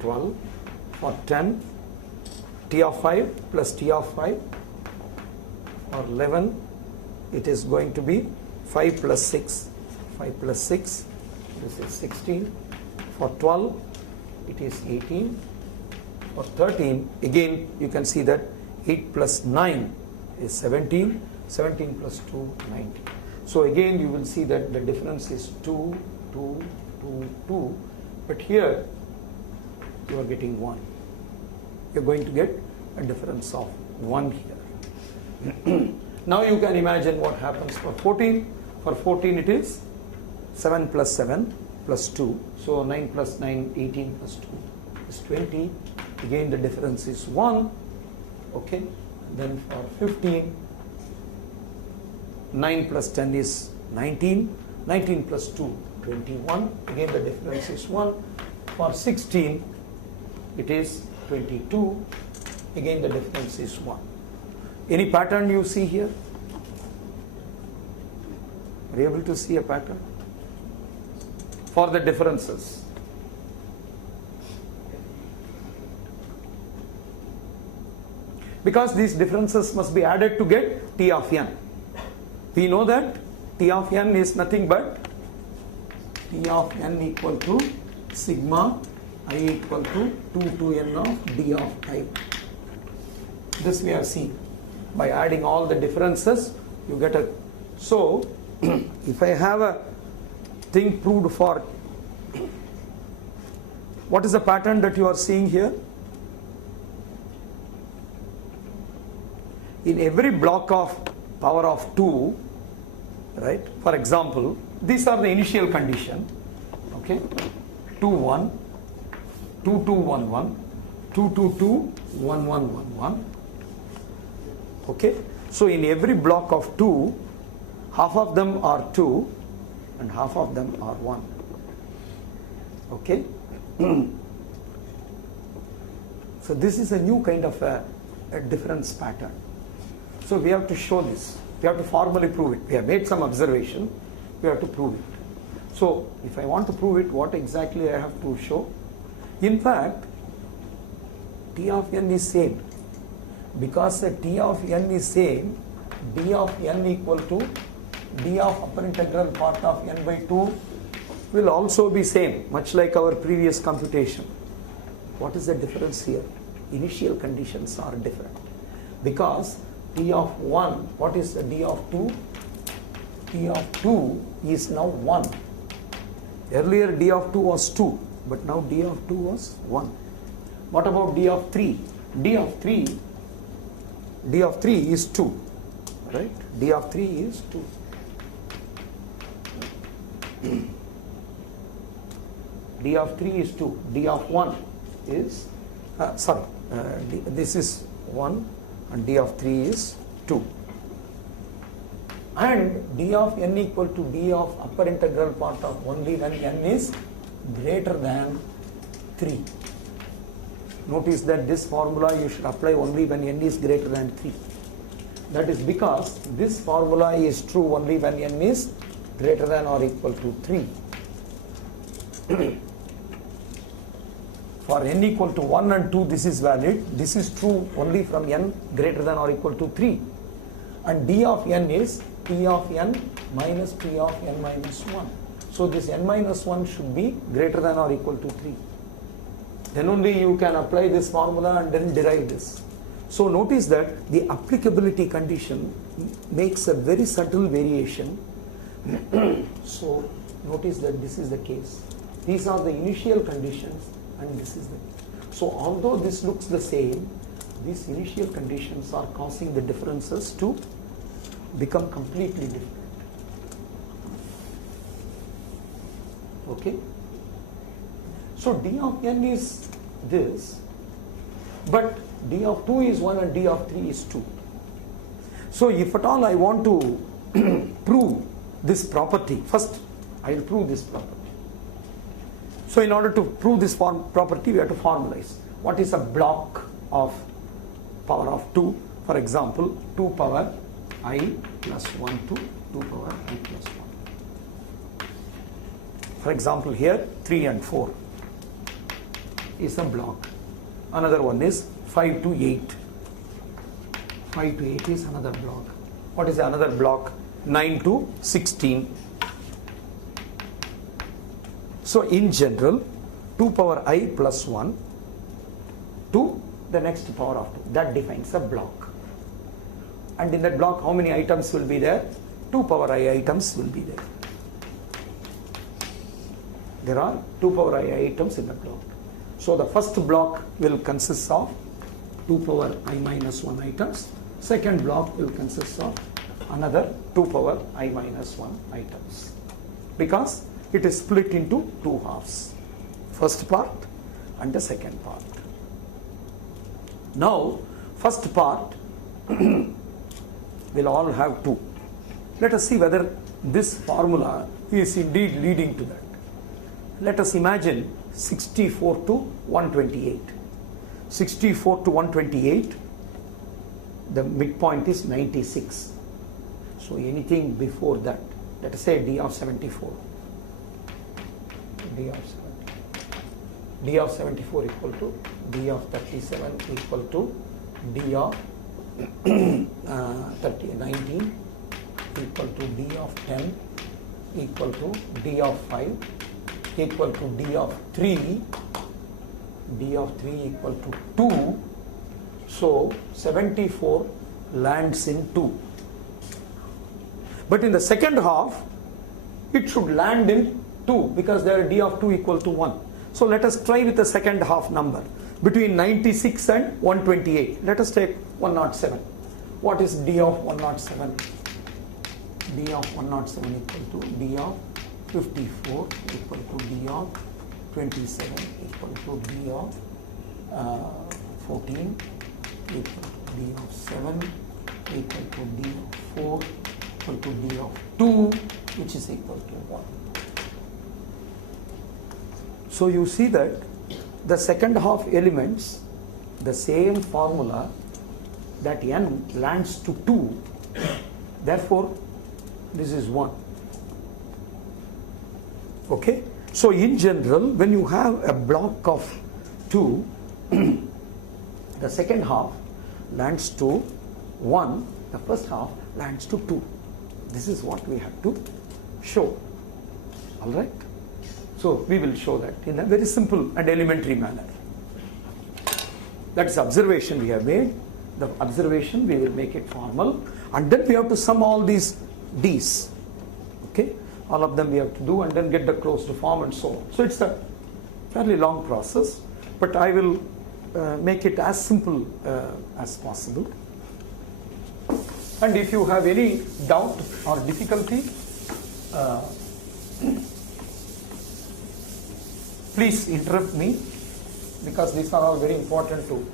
12. For 10, T of 5 plus T of 5. For 11, it is going to be 5 plus 6. 5 plus 6, this is 16. For 12, it is 18. For 13, again you can see that 8 plus 9 is 17. 17 plus 2, 19. So again you will see that the difference is 2, 2, 2, 2. But here you are getting 1. You are going to get a difference of 1 here. Now you can imagine what happens for 14. For 14 it is 7 plus 7 plus 2. So 9 plus 9, 18 plus 2 is 20. Again the difference is 1. Okay. Then for 15, 9 plus 10 is 19. 19 plus 2, 21. Again the difference is 1. For 16, it is 22. Again the difference is 1. Any pattern you see here? Are you able to see a pattern for the differences? Because these differences must be added to get T of n. We know that T of n is nothing but T of n equal to sigma I equal to 2 to n of d of I. This we have seen. By adding all the differences, you get a... So, if I have a thing proved for... What is the pattern that you are seeing here? In every block of power of 2, right? For example, these are the initial condition. Okay? 2, 1, 2, 2, 1, 1, 2, 2, 2, 1, 1, 1, 1. Okay? So in every block of 2, half of them are 2 and half of them are 1. Okay? So this is a new kind of a difference pattern. So we have to show this. We have to formally prove it. We have made some observation. We have to prove it. So if I want to prove it, what exactly I have to show? In fact, T of n is same. Because the T of n is same, d of n equal to d of upper integral part of n by 2 will also be same, much like our previous computation. What is the difference here? Initial conditions are different. Because T of 1, what is the d of 2? T of 2 is now 1. Earlier d of 2 was 2, but now d of 2 was 1. What about d of 3? D of 3 is 2, right? D of 3 is 2. D of 3 is 2. D of 1 is, this is 1 and d of 3 is 2. And d of n equal to d of upper integral part of only when n is greater than 3. Notice that this formula you should apply only when n is greater than 3. That is because this formula is true only when n is greater than or equal to 3. For n equal to 1 and 2, this is valid. This is true only from n greater than or equal to 3. And d of n is t of n minus t of n minus 1. So this n minus 1 should be greater than or equal to 3. Then only you can apply this formula and then derive this. So notice that the applicability condition makes a very subtle variation. So notice that this is the case. These are the initial conditions and this is the... So although this looks the same, these initial conditions are causing the differences to become completely different. Okay? So d of n is this, but d of 2 is 1 and d of 3 is 2. So if at all I want to prove this property, first I will prove this property. So in order to prove this property, we have to formalize. What is a block of power of 2? For example, 2 power I plus 1 to 2 power I plus 1. For example, here 3 and 4 is a block. Another one is 5 to 8. 5 to 8 is another block. What is another block? 9 to 16. So in general, 2 power I plus 1 to the next power of 2. That defines a block. And in that block, how many items will be there? 2 power I items will be there. There are 2 power I items in the block. So the first block will consist of 2 power I minus 1 items. Second block will consist of another 2 power I minus 1 items. Because it is split into 2 halves. First part and the second part. Now, first part will all have 2. Let us see whether this formula is indeed leading to that. Let us imagine 64 to 128. 64 to 128, the midpoint is 96. So anything before that, let us say d of 74. D of 74 equal to d of 37 equal to d of 19 equal to d of 10 equal to d of 5 equal to d of 3, d of 3 equal to 2. So 74 lands in 2. But in the second half, it should land in 2 because there d of 2 equal to 1. So let us try with the second half number. Between 96 and 128, let us take 107. What is d of 107? D of 107 equal to d of 54 equal to d of 27 equal to d of 14 equal to d of 7 equal to d of 4 equal to d of 2, which is equal to 1. So you see that the second half elements, the same formula, that n lands to 2, therefore this is 1. Okay? So in general, when you have a block of 2, the second half lands to 1, the first half lands to 2. This is what we have to show. Alright? So we will show that in a very simple and elementary manner. That is observation we have made. The observation we will make it formal, and then we have to sum all these d's. Okay? All of them we have to do and then get the closed form and so on. So it's a fairly long process, but I will make it as simple as possible. And if you have any doubt or difficulty, please interrupt me, because these are all very important to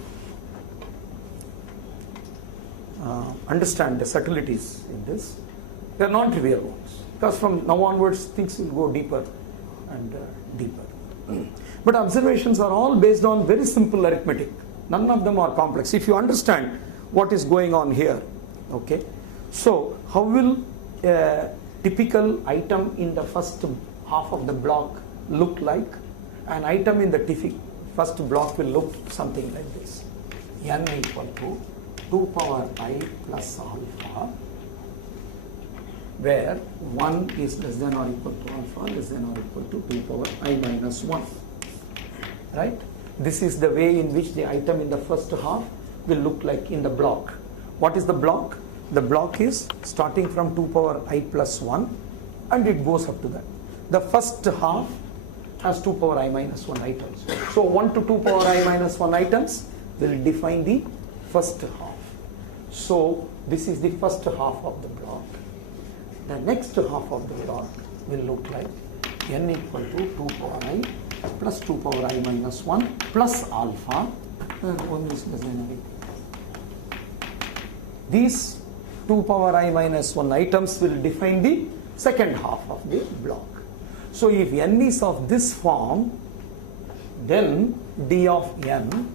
understand the subtleties in this. They are non-trivial ones, because from now onwards things will go deeper and deeper. But observations are all based on very simple arithmetic. None of them are complex. If you understand what is going on here, okay. So how will a typical item in the first half of the block look like? An item in the first block will look something like this. N equal to 2 power I plus alpha, where 1 is less than or equal to alpha, less than or equal to 2 power I minus 1. Right? This is the way in which the item in the first half will look like in the block. What is the block? The block is starting from 2 power I plus 1 and it goes up to that. The first half has 2 power I minus 1 items. So 1 to 2 power I minus 1 items will define the first half. So this is the first half of the block. The next half of the block will look like n equal to 2 power I plus 2 power I minus 1 plus alpha. 1 is less than or equal. These 2 power I minus 1 items will define the second half of the block. So if n is of this form, then d of n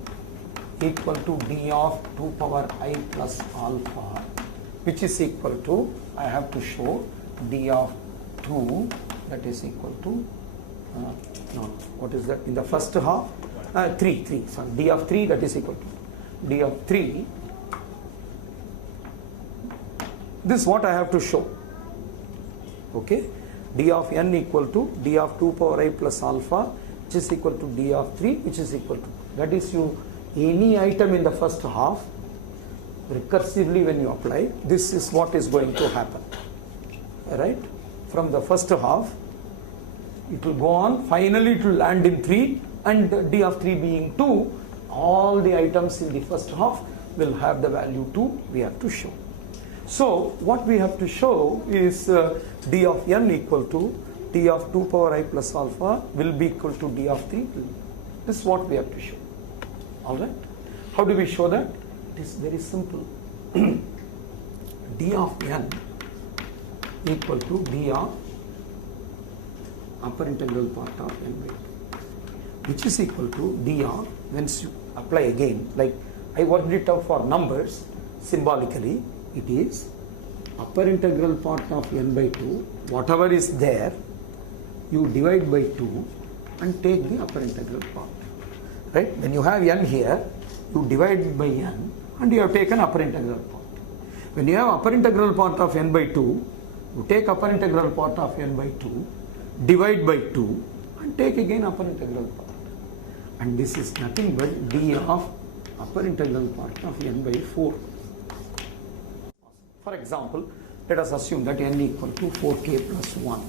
equal to d of 2 power I plus alpha, which is equal to, I have to show d of 2, that is equal to, what is that in the first half? 3, sorry, d of 3, that is equal to d of 3. This is what I have to show. Okay, d of n equal to d of 2 power I plus alpha, which is equal to d of 3, which is equal to, that is, you any item in the first half, recursively when you apply, this is what is going to happen. Right? From the first half, it will go on, finally it will land in 3, and d of 3 being 2, all the items in the first half will have the value 2 we have to show. So what we have to show is d of n equal to d of 2 power I plus alpha will be equal to d of 3. This is what we have to show. Alright? How do we show that? It is very simple. d of n equal to d of upper integral part of n by 2, which is equal to d of, once you apply again, like I worked it out for numbers, symbolically, it is upper integral part of n by 2, whatever is there, you divide by 2 and take the upper integral part. Right? When you have n here, you divide by n and you have taken upper integral part. When you have upper integral part of n by 2, you take upper integral part of n by 2, divide by 2 and take again upper integral part. And this is nothing but d of upper integral part of n by 4. For example, let us assume that n equal to 4k plus 1.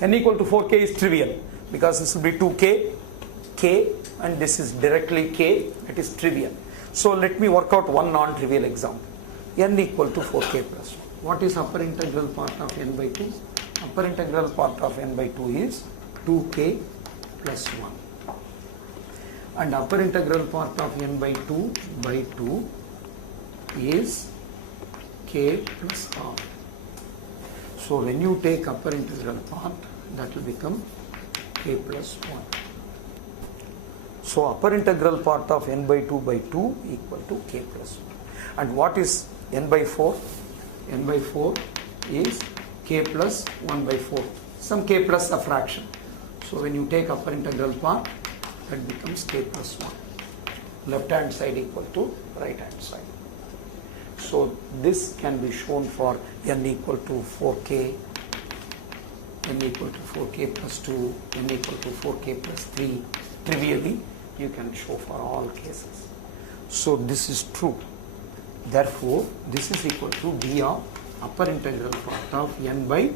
N equal to 4k is trivial because this will be 2k, k, and this is directly k, it is trivial. So let me work out one non-trivial example. N equal to 4k plus 1. What is upper integral part of n by 2? Upper integral part of n by 2 is 2k plus 1. And upper integral part of n by 2 is k plus half. So when you take upper integral part, that will become k plus 1. So upper integral part of n by 2 equal to k plus 1. And what is n by 4? N by 4 is k plus 1 by 4. Some k plus a fraction. So when you take upper integral part, that becomes k plus 1. Left hand side equal to right hand side. So this can be shown for n equal to 4k, n equal to 4k plus 2, n equal to 4k plus 3. Trivially, you can show for all cases. So this is true. Therefore, this is equal to d of upper integral part of n by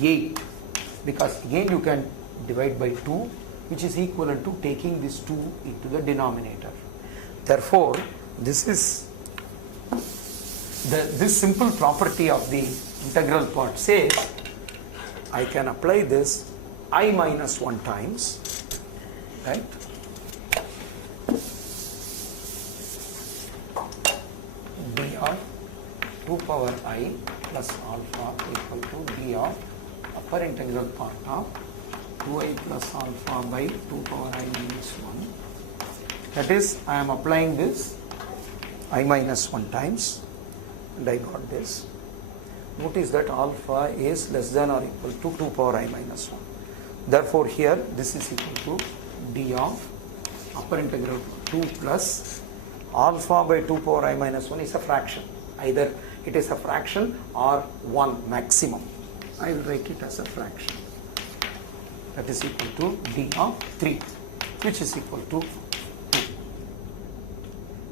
8. Because again you can divide by 2, which is equivalent to taking this 2 into the denominator. Therefore, this is this simple property of the integral part says I can apply this I minus 1 times, right? d of 2 power I plus alpha equal to d of upper integral part of 2i plus alpha by 2 power I minus 1. That is, I am applying this I minus 1 times, and I got this. Notice that alpha is less than or equal to 2 power I minus 1. Therefore, here this is equal to d of upper integral 2 plus alpha by 2 power I minus 1 is a fraction. Either it is a fraction or 1 maximum. I will write it as a fraction. That is equal to d of 3, which is equal to 2.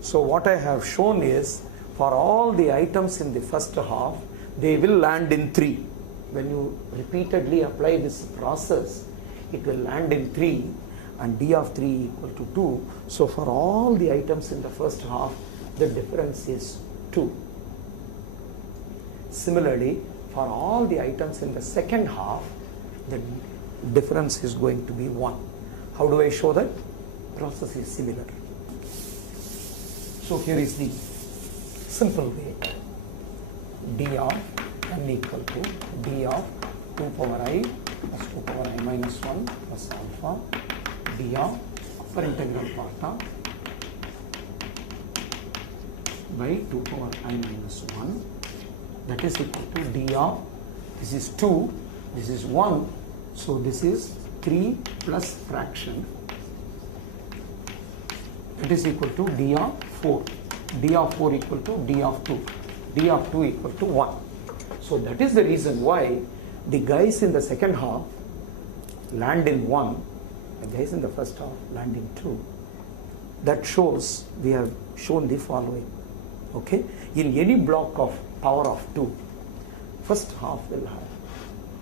So what I have shown is, for all the items in the first half, they will land in 3. When you repeatedly apply this process, it will land in 3, and d of 3 equal to 2. So for all the items in the first half, the difference is 2. Similarly, for all the items in the second half, the difference is going to be 1. How do I show that? Process is similar. So here is the simple way. D of n equal to d of 2 power I plus 2 power I minus 1 plus alpha d of upper integral part of by 2 power I minus 1, that is equal to d of, this is 2, this is 1, so this is 3 plus fraction, that is equal to d of 4. D of 4 equal to d of 2. D of 2 equal to 1. So that is the reason why the guys in the second half land in 1, the guys in the first half land in 2. That shows, we have shown the following. Okay, in any block of power of 2, first half will have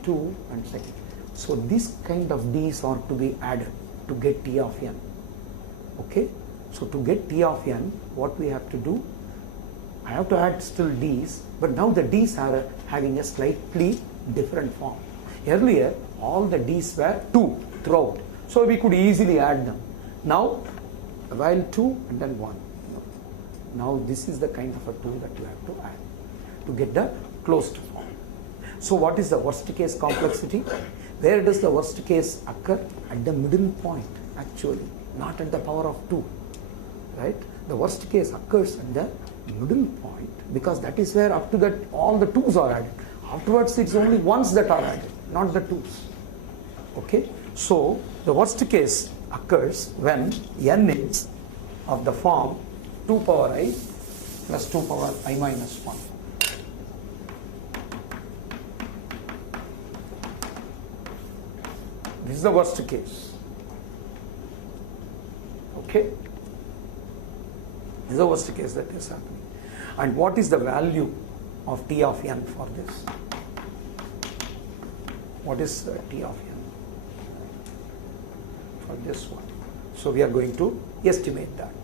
2 and second. So this kind of d's are to be added to get t of n. Okay, so to get t of n, what we have to do, I have to add still d's, but now the d's are having a slightly different form. Earlier, all the d's were 2 throughout, so we could easily add them. Now, while 2 and then 1. Now this is the kind of a 2 that you have to add to get the closed form. So what is the worst case complexity? Where does the worst case occur? At the middle point, actually, not at the power of 2. Right? The worst case occurs at the middle point, because that is where up to that all the 2's are added. Afterwards it's only 1's that are added, not the 2's. Okay? So the worst case occurs when n is of the form 2 power I plus 2 power I minus 1. This is the worst case. Okay? This is the worst case that is happening. And what is the value of t of n for this? What is t of n for this one? So we are going to estimate that.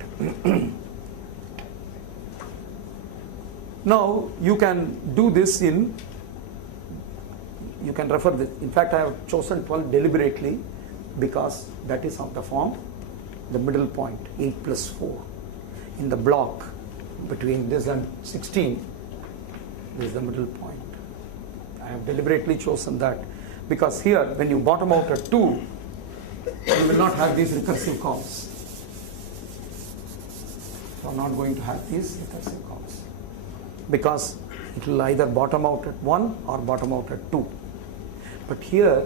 Now you can do this in, you can refer this. In fact, I have chosen 12 deliberately because that is of the form, the middle point, 8 plus 4. In the block between this and 16, this is the middle point. I have deliberately chosen that because here, when you bottom out at 2, you will not have these recursive calls. You are not going to have these recursive calls because it will either bottom out at 1 or bottom out at 2. But here,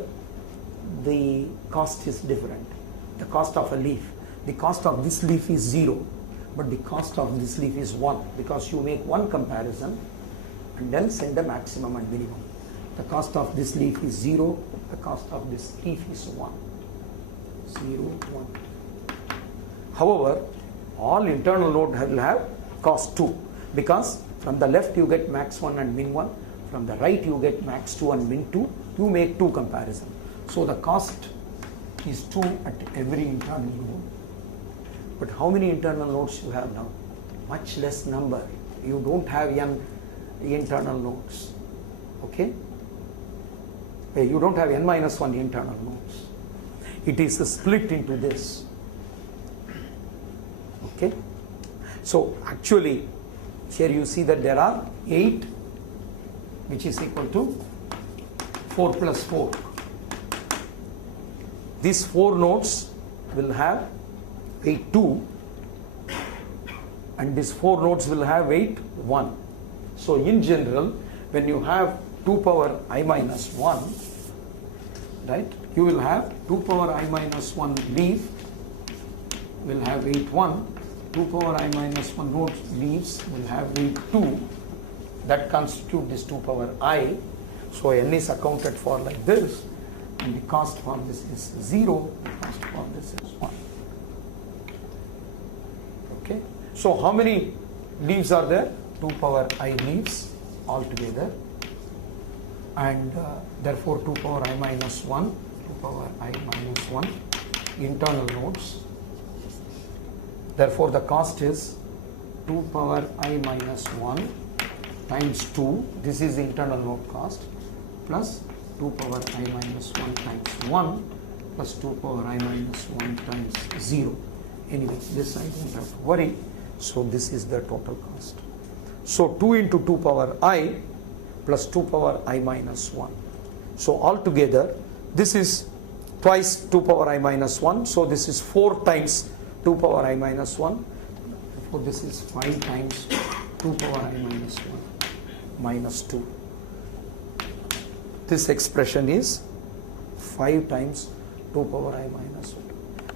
the cost is different. The cost of a leaf. The cost of this leaf is 0, but the cost of this leaf is 1 because you make one comparison and then send the maximum and minimum. The cost of this leaf is 0, the cost of this leaf is 1. 0, 1. However, all internal node will have cost 2 because from the left you get max 1 and min 1, from the right you get max 2 and min 2, you make 2 comparison. So the cost is 2 at every internal node. But how many internal nodes you have now? Much less number. You don't have n internal nodes. Okay? You don't have n minus 1 internal nodes. It is split into this. Okay? So actually, here you see that there are 8, which is equal to 4 plus 4. These 4 nodes will have weight 2 and these 4 nodes will have weight 1. So in general, when you have 2 power I minus 1, right, you will have 2 power I minus 1 leaf will have weight 1, 2 power I minus 1 nodes leaves will have weight 2, that constitute this 2 power I. So n is accounted for like this, and the cost for this is 0, the cost for this is 1. Okay, so how many leaves are there? 2 power I leaves altogether, and therefore 2 power I minus 1, 2 power I minus 1 internal nodes. Therefore, the cost is 2 power I minus 1 times 2. This is the internal node cost, plus 2 power I minus 1 times 1 plus 2 power I minus 1 times 0. Anyway, this I don't have to worry. So this is the total cost. So 2 into 2 power I plus 2 power I minus 1. So altogether, this is twice 2 power I minus 1. So this is 4 times 2 power I minus 1. So this is 5 times 2 power I minus 1 minus 2. This expression is 5 times 2 power I minus 1.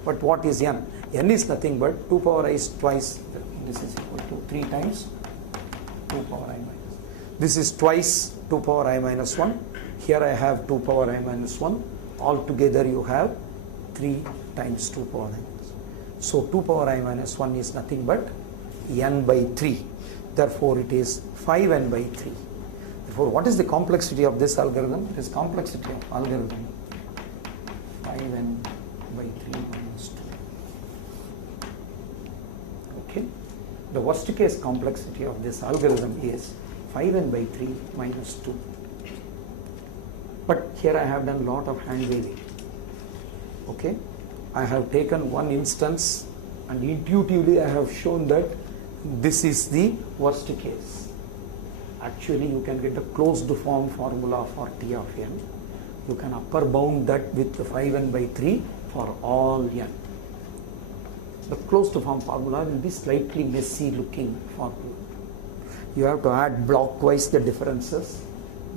But what is n? N is nothing but 2 power I is twice. This is equal to 3 times 2 power I minus. This is twice 2 power I minus 1. Here I have 2 power I minus 1. Altogether you have 3 times 2 power I minus 1. So 2 power I minus 1 is nothing but n by 3. Therefore it is 5n by 3. Therefore what is the complexity of this algorithm? This complexity of algorithm 5n by 3 minus 2. Okay. The worst case complexity of this algorithm is 5n by 3 minus 2. But here I have done a lot of hand waving. Okay. I have taken one instance and intuitively I have shown that this is the worst case. Actually you can get the closed form formula for T of n. You can upper bound that with the 5n by 3 for all n. The closed form formula will be slightly messy looking formula. You have to add blockwise the differences.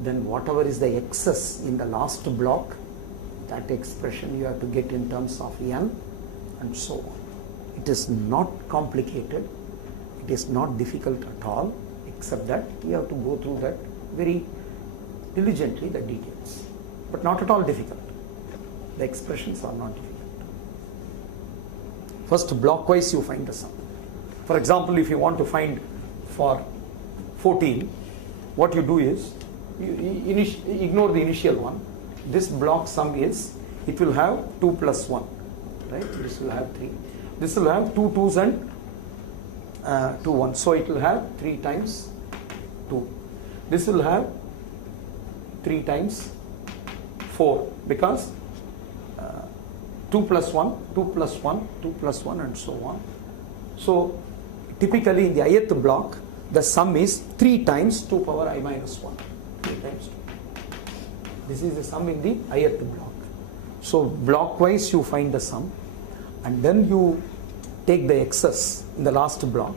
Then whatever is the excess in the last block, that expression you have to get in terms of n and so on. It is not complicated. It is not difficult at all, except that you have to go through that very diligently, the details. But not at all difficult. The expressions are not difficult. First, blockwise you find the sum. For example, if you want to find for 14, what you do is, you ignore the initial one. This block sum is, it will have 2 plus 1, right? This will have 3. This will have 2 2s and 2 1. So it will have 3 times 2. This will have 3 times 4 because 2 plus 1, 2 plus 1, 2 plus 1 and so on. So typically in the ith block, the sum is 3 times 2 power I minus 1. 3 times 2. This is the sum in the ith block. So blockwise you find the sum and then you take the excess in the last block,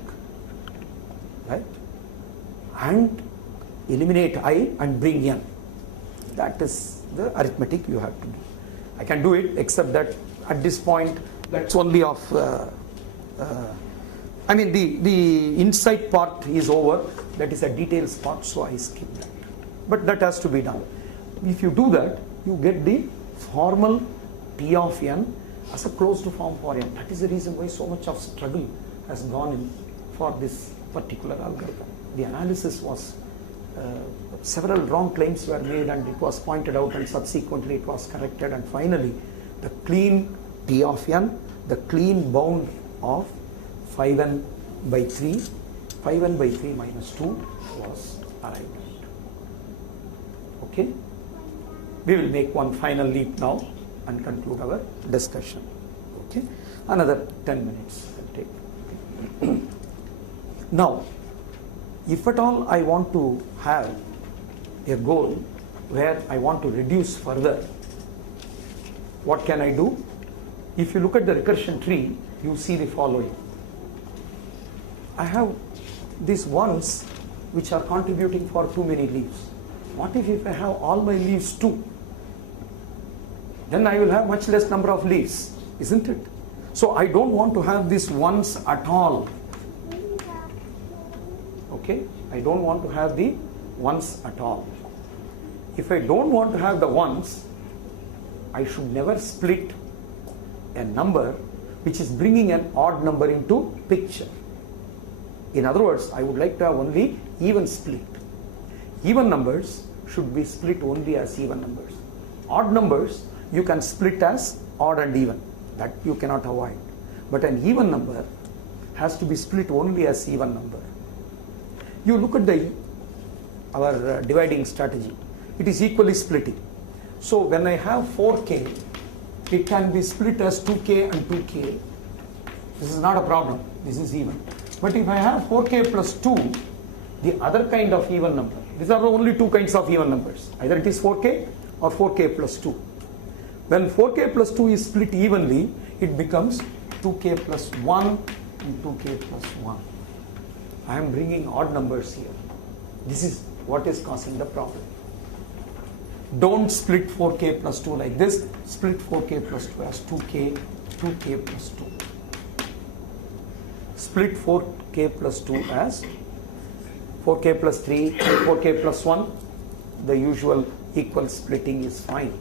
right? And eliminate I and bring n. That is the arithmetic you have to do. I can do it, except that at this point that's only of I mean the insight part is over. That is a details part, so I skip that. But that has to be done. If you do that, you get the formal T of n as a closed form for n. That is the reason why so much of struggle has gone in for this particular algorithm. The analysis was several wrong claims were made and it was pointed out and subsequently it was corrected, and finally the clean T of n, the clean bound of 5n by 3 minus 2 was arrived at. Okay, we will make one final leap now and conclude our discussion. Okay, another 10 minutes I'll take. Now, if at all I want to have a goal where I want to reduce further, what can I do? If you look at the recursion tree, you see the following. I have these ones which are contributing for too many leaves. What if I have all my leaves too? Then I will have much less number of leaves, isn't it? So I don't want to have these ones at all. Okay, I don't want to have the ones at all. If I don't want to have the ones, I should never split a number which is bringing an odd number into picture. In other words, I would like to have only even split. Even numbers should be split only as even numbers. Odd numbers you can split as odd and even. that you cannot avoid. But an even number has to be split only as even number. You look at our dividing strategy. It is equally splitting. So when I have 4k, it can be split as 2k and 2k. This is not a problem. This is even. But if I have 4k plus 2, the other kind of even number, these are the only two kinds of even numbers. Either it is 4k or 4k plus 2. When 4k plus 2 is split evenly, it becomes 2k plus 1 and 2k plus 1. I am bringing odd numbers here. This is what is causing the problem. Don't split 4k plus 2 like this. Split 4k plus 2 as 2k plus 2. Split 4k plus 2 as 4k plus 3, 4k plus 1. The usual equal splitting is fine.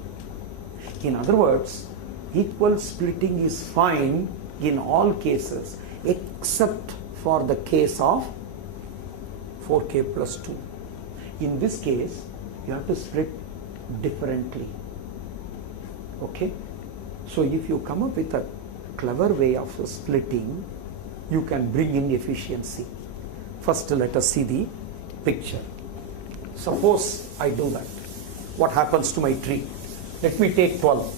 In other words, equal splitting is fine in all cases except for the case of 4k plus 2. In this case, you have to split differently. Okay? So if you come up with a clever way of splitting, you can bring in efficiency. First, let us see the picture. Suppose I do that. What happens to my tree? Let me take 12.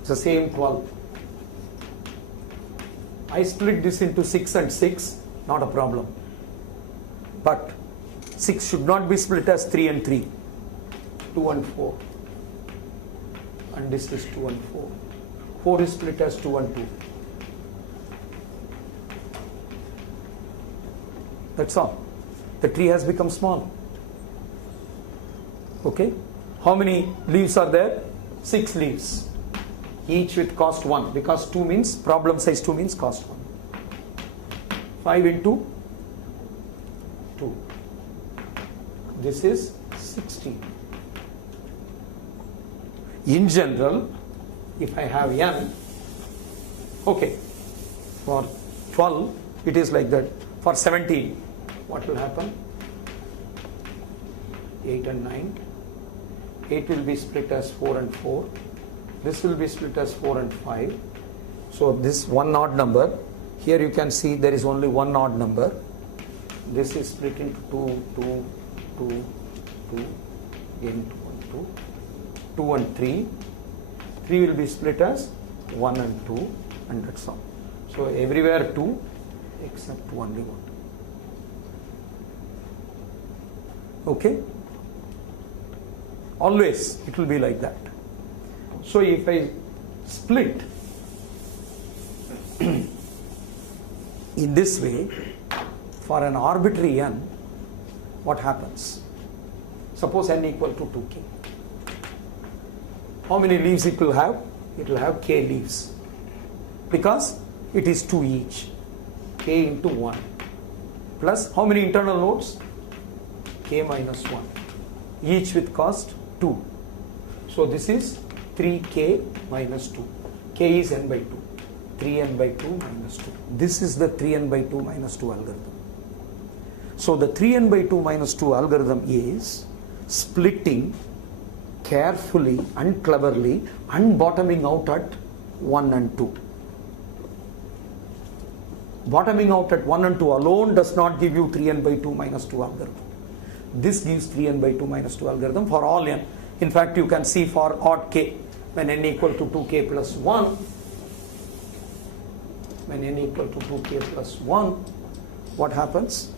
It's the same 12. I split this into 6 and 6, not a problem. But 6 should not be split as 3 and 3. 2 and 4. And this is 2 and 4. 4 is split as 2 and 2. That's all. The tree has become small. Okay? How many leaves are there? 6 leaves. Each with cost 1. Because 2 means, problem size 2 means cost 1. 5 into 2. This is 16. In general, if I have n, okay, for 12 it is like that. For 17, what will happen? 8 and 9. 8 will be split as 4 and 4. This will be split as 4 and 5. So this one odd number. Here you can see there is only one odd number. This is split into 2, 2, 2, 2, again 2 and 2. 2 and 3. 3 will be split as 1 and 2, and that's all. So everywhere 2 except only 1. Okay? Always it will be like that. So if I split in this way for an arbitrary n, what happens? Suppose n equal to 2k. How many leaves it will have? It will have k leaves. Because it is 2 each. K into 1. Plus how many internal nodes? K minus 1. Each with cost 2. So this is 3k minus 2. K is n by 2. 3n by 2 minus 2. This is the 3n by 2 minus 2 algorithm. So the 3n by 2 minus 2 algorithm is splitting carefully and cleverly and bottoming out at 1 and 2. Bottoming out at 1 and 2 alone does not give you 3n by 2 minus 2 algorithm. This gives 3n by 2 minus 2 algorithm for all n. In fact, you can see for odd k, when n equal to 2k plus 1, when n equal to 2k plus 1, what happens?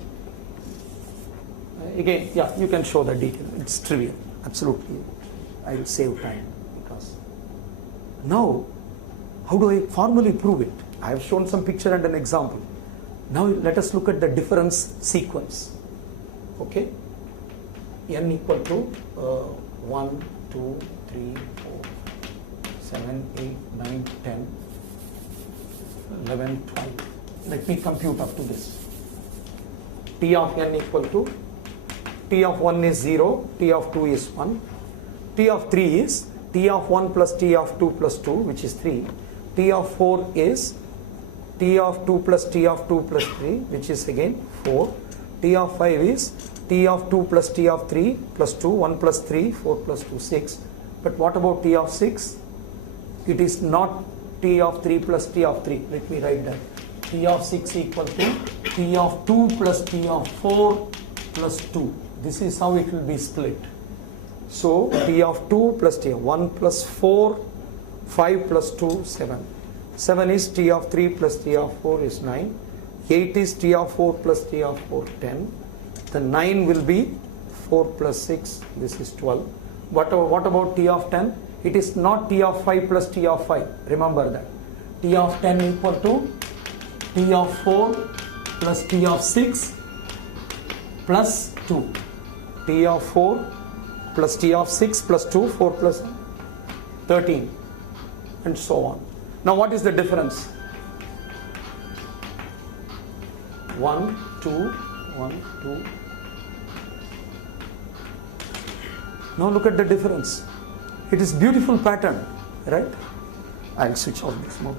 Again, yeah, you can show the detail. It's trivial. Absolutely. I will save time. Because now, how do I formally prove it? I have shown some picture and an example. Now let us look at the difference sequence. Okay? N equal to 1, 2, 3, 4, 7, 8, 9, 10, 11, 12. Let me compute up to this. T of n equal to, T of 1 is 0, T of 2 is 1, T of 3 is T of 1 plus T of 2 plus 2, which is 3. T of 4 is T of 2 plus T of 2 plus 3, which is again 4. T of 5 is T of 2 plus T of 3 plus 2, 1 plus 3, 4 plus 2, 6. But what about T of 6? it is not T of 3 plus T of 3. Let me write that. T of 6 equal to T of 2 plus T of 4 plus 2. This is how it will be split. So T of 2 plus T of 1 plus 4, 5 plus 2, 7. 7 is T of 3 plus T of 4 is 9. 8 is T of 4 plus T of 4, 10. The 9 will be 4 plus 6, this is 12. What about T of 10? It is not T of 5 plus T of 5. Remember that. T of 10 equal to T of 4 plus T of 6 plus 2. T of 4 plus T of 6 plus 2, 4 plus 13, and so on. Now what is the difference? 1, 2, 1, 2. Now look at the difference. It is beautiful pattern, right? I'll switch off this mode.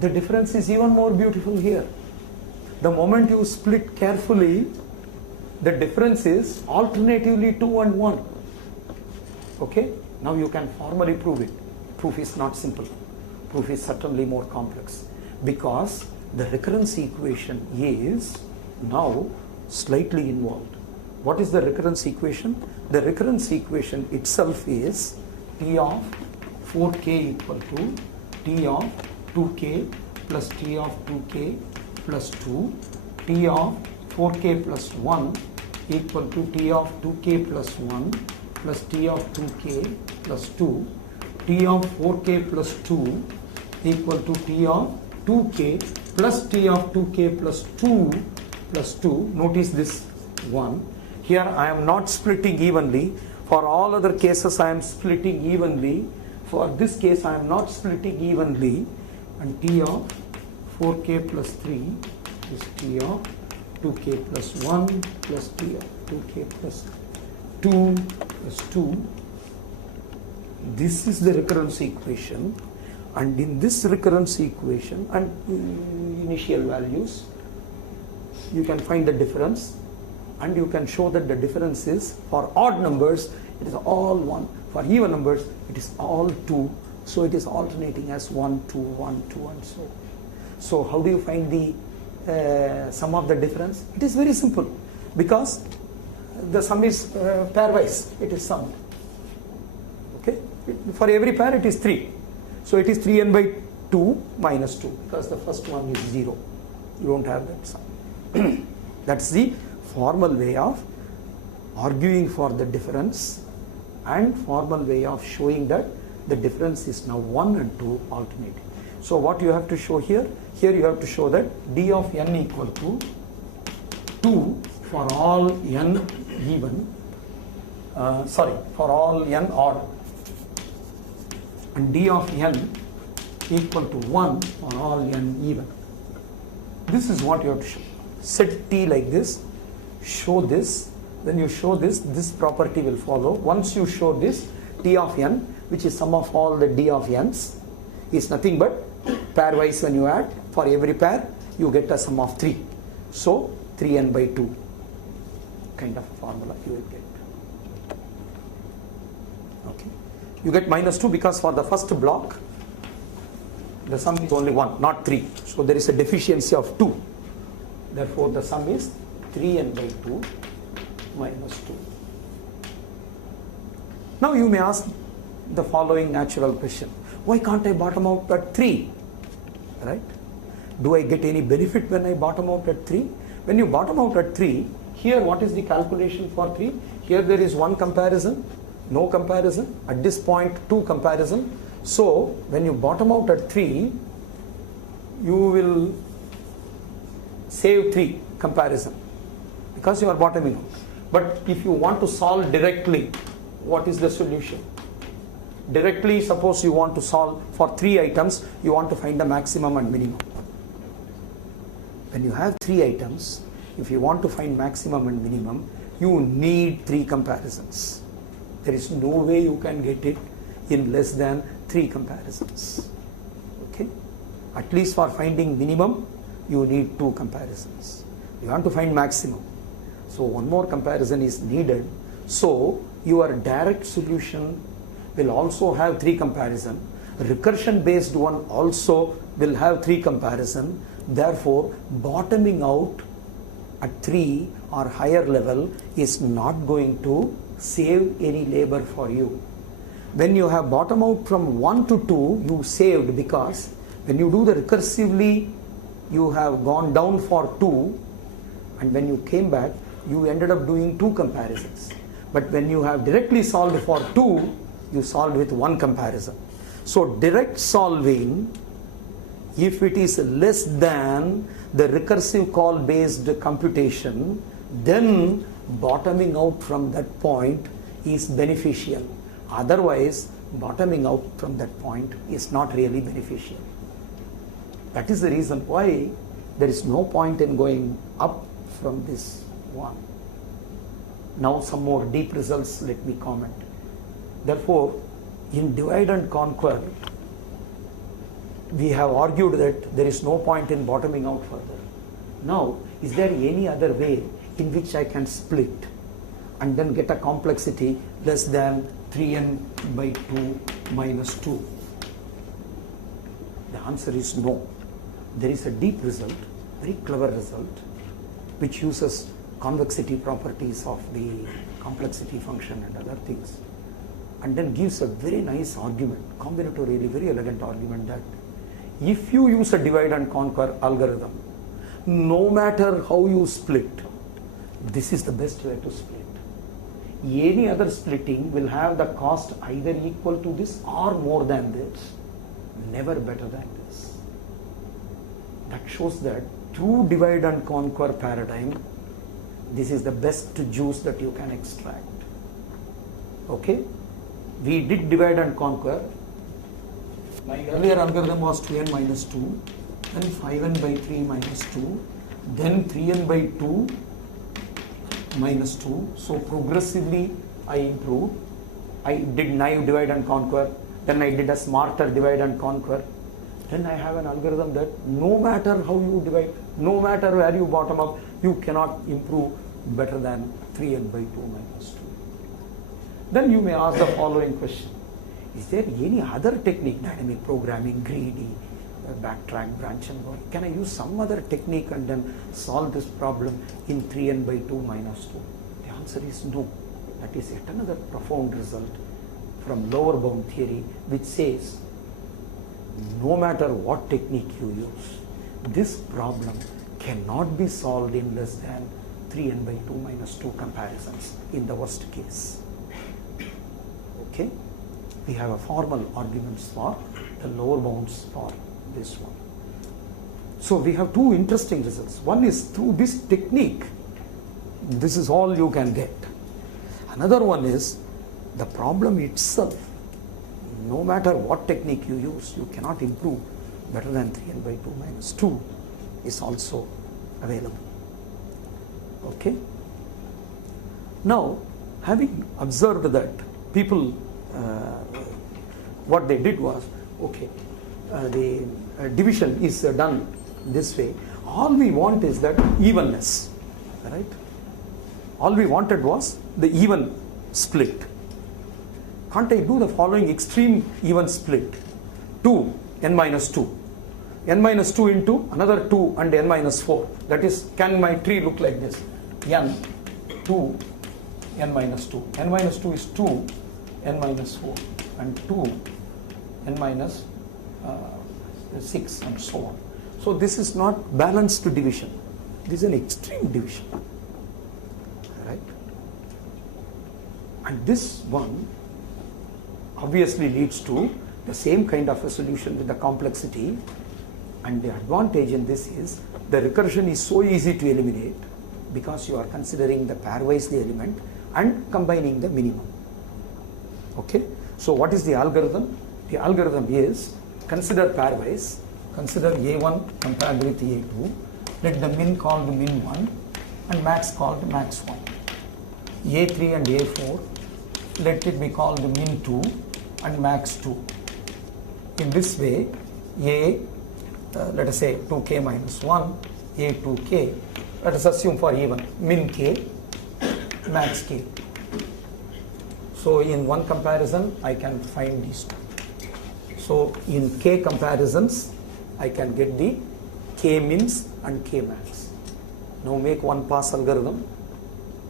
The difference is even more beautiful here. The moment you split carefully, the difference is alternatively 2 and 1. Okay? Now you can formally prove it. Proof is not simple. Proof is certainly more complex, because the recurrence equation is now slightly involved. What is the recurrence equation? The recurrence equation itself is T of 4k equal to T of 2k plus T of 2k plus 2, T of 4k plus 1 equal to T of 2k plus 1 plus T of 2k plus 2, T of 4k plus 2 equal to T of 2k plus T of 2k plus 2 plus 2. Notice this one. Here I am not splitting evenly. For all other cases I am splitting evenly. For this case I am not splitting evenly. And T of 4k plus 3 is T of 2k plus 1 plus T of 2k plus 2 plus 2. This is the recurrence equation. And in this recurrence equation and initial values, you can find the difference, and you can show that the difference is, for odd numbers it is all 1, for even numbers it is all 2, so it is alternating as 1, 2, 1, 2 and so on. So how do you find the sum of the difference? It is very simple, because the sum is pairwise, it is summed. Okay? For every pair it is 3. So it is 3n by 2 minus 2, because the first one is 0. You don't have that sum. That's the formal way of arguing for the difference, and formal way of showing that the difference is now 1 and 2 alternating. So what you have to show here? Here you have to show that d of n equal to 2 for all n even, for all n odd, and d of n equal to 1 for all n even. This is what you have to show. Set t like this, show this, when you show this, this property will follow. Once you show this, t of n, which is sum of all the d of n's, is nothing but pairwise. When you add, for every pair you get a sum of 3. So 3n by 2 kind of formula you will get. Okay, you get minus 2 because for the first block the sum is only 1, not 3. So there is a deficiency of 2. Therefore the sum is 3n by 2 minus 2. Now you may ask the following natural question: why can't I bottom out at 3? Right? Do I get any benefit when I bottom out at 3? When you bottom out at 3, here what is the calculation for 3? Here there is 1 comparison, no comparison. At this point 2 comparison. So when you bottom out at 3, you will save 3 comparison, because you are bottoming out. But if you want to solve directly, what is the solution? Directly, suppose you want to solve for 3 items, you want to find the maximum and minimum. When you have 3 items, if you want to find maximum and minimum, you need 3 comparisons. There is no way you can get it in less than 3 comparisons. Okay? At least for finding minimum, you need 2 comparisons. You want to find maximum. So one more comparison is needed. So your direct solution will also have 3 comparison. Recursion based one also will have 3 comparison. Therefore, bottoming out at 3 or higher level is not going to save any labor for you. When you have bottom out from 1 to 2, you saved, because when you do the recursively, you have gone down for 2, and when you came back, you ended up doing 2 comparisons. But when you have directly solved for 2, you solved with 1 comparison. So direct solving, if it is less than the recursive call based computation, then bottoming out from that point is beneficial. Otherwise, bottoming out from that point is not really beneficial. That is the reason why there is no point in going up from this one. Now some more deep results, let me comment. Therefore, in divide and conquer, we have argued that there is no point in bottoming out further. Now, is there any other way in which I can split and then get a complexity less than 3n by 2 minus 2? The answer is no. There is a deep result, very clever result, which uses convexity properties of the complexity function and other things, and then gives a very nice argument, combinatorially very elegant argument, that if you use a divide and conquer algorithm, no matter how you split, this is the best way to split. Any other splitting will have the cost either equal to this or more than this, never better than this. That shows that through divide and conquer paradigm, this is the best juice that you can extract. Okay? We did divide and conquer. My earlier algorithm was 2n minus 2, then 5n by 3 minus 2, then 3n by 2 minus 2. So progressively I improved. I did naive divide and conquer, then I did a smarter divide and conquer. Then I have an algorithm that no matter how you divide, no matter where you bottom up, you cannot improve better than 3n by 2 minus 2. Then you may ask the following question: is there any other technique, dynamic programming, greedy, backtrack, branch and go? Can I use some other technique and then solve this problem in 3n by 2 minus 2? The answer is no. That is yet another profound result from lower bound theory, which says no matter what technique you use, this problem cannot be solved in less than 3n by 2 minus 2 comparisons in the worst case. Okay? We have a formal arguments for the lower bounds for this one. So we have 2 interesting results. One is through this technique, this is all you can get. Another one is the problem itself. No matter what technique you use, you cannot improve better than 3n by 2 minus 2 is also available. Okay? Now, having observed that people, what they did was, okay, the division is done this way. All we want is that evenness, right? All we wanted was the even split. Can't I do the following extreme even split? 2, n minus 2. n minus 2 into another 2 and n minus 4. That is, can my tree look like this? n, 2, n minus 2. n minus 2 is 2, n minus 4. And 2, n minus 6 and so on. So this is not balanced division. This is an extreme division. Right? And this one obviously leads to the same kind of a solution with the complexity, and the advantage in this is the recursion is so easy to eliminate because you are considering the pairwise the element and combining the minimum. Okay, so what is the algorithm? The algorithm is consider pairwise, consider A1 compared with A2, let the min called min 1 and max called max 1. A3 and A4, let it be called min 2 and max 2. In this way, let us say 2k minus 1, A2k, let us assume for even min k max k. So in one comparison, I can find these two. So in k comparisons, I can get the k mins and k max. Now make one pass algorithm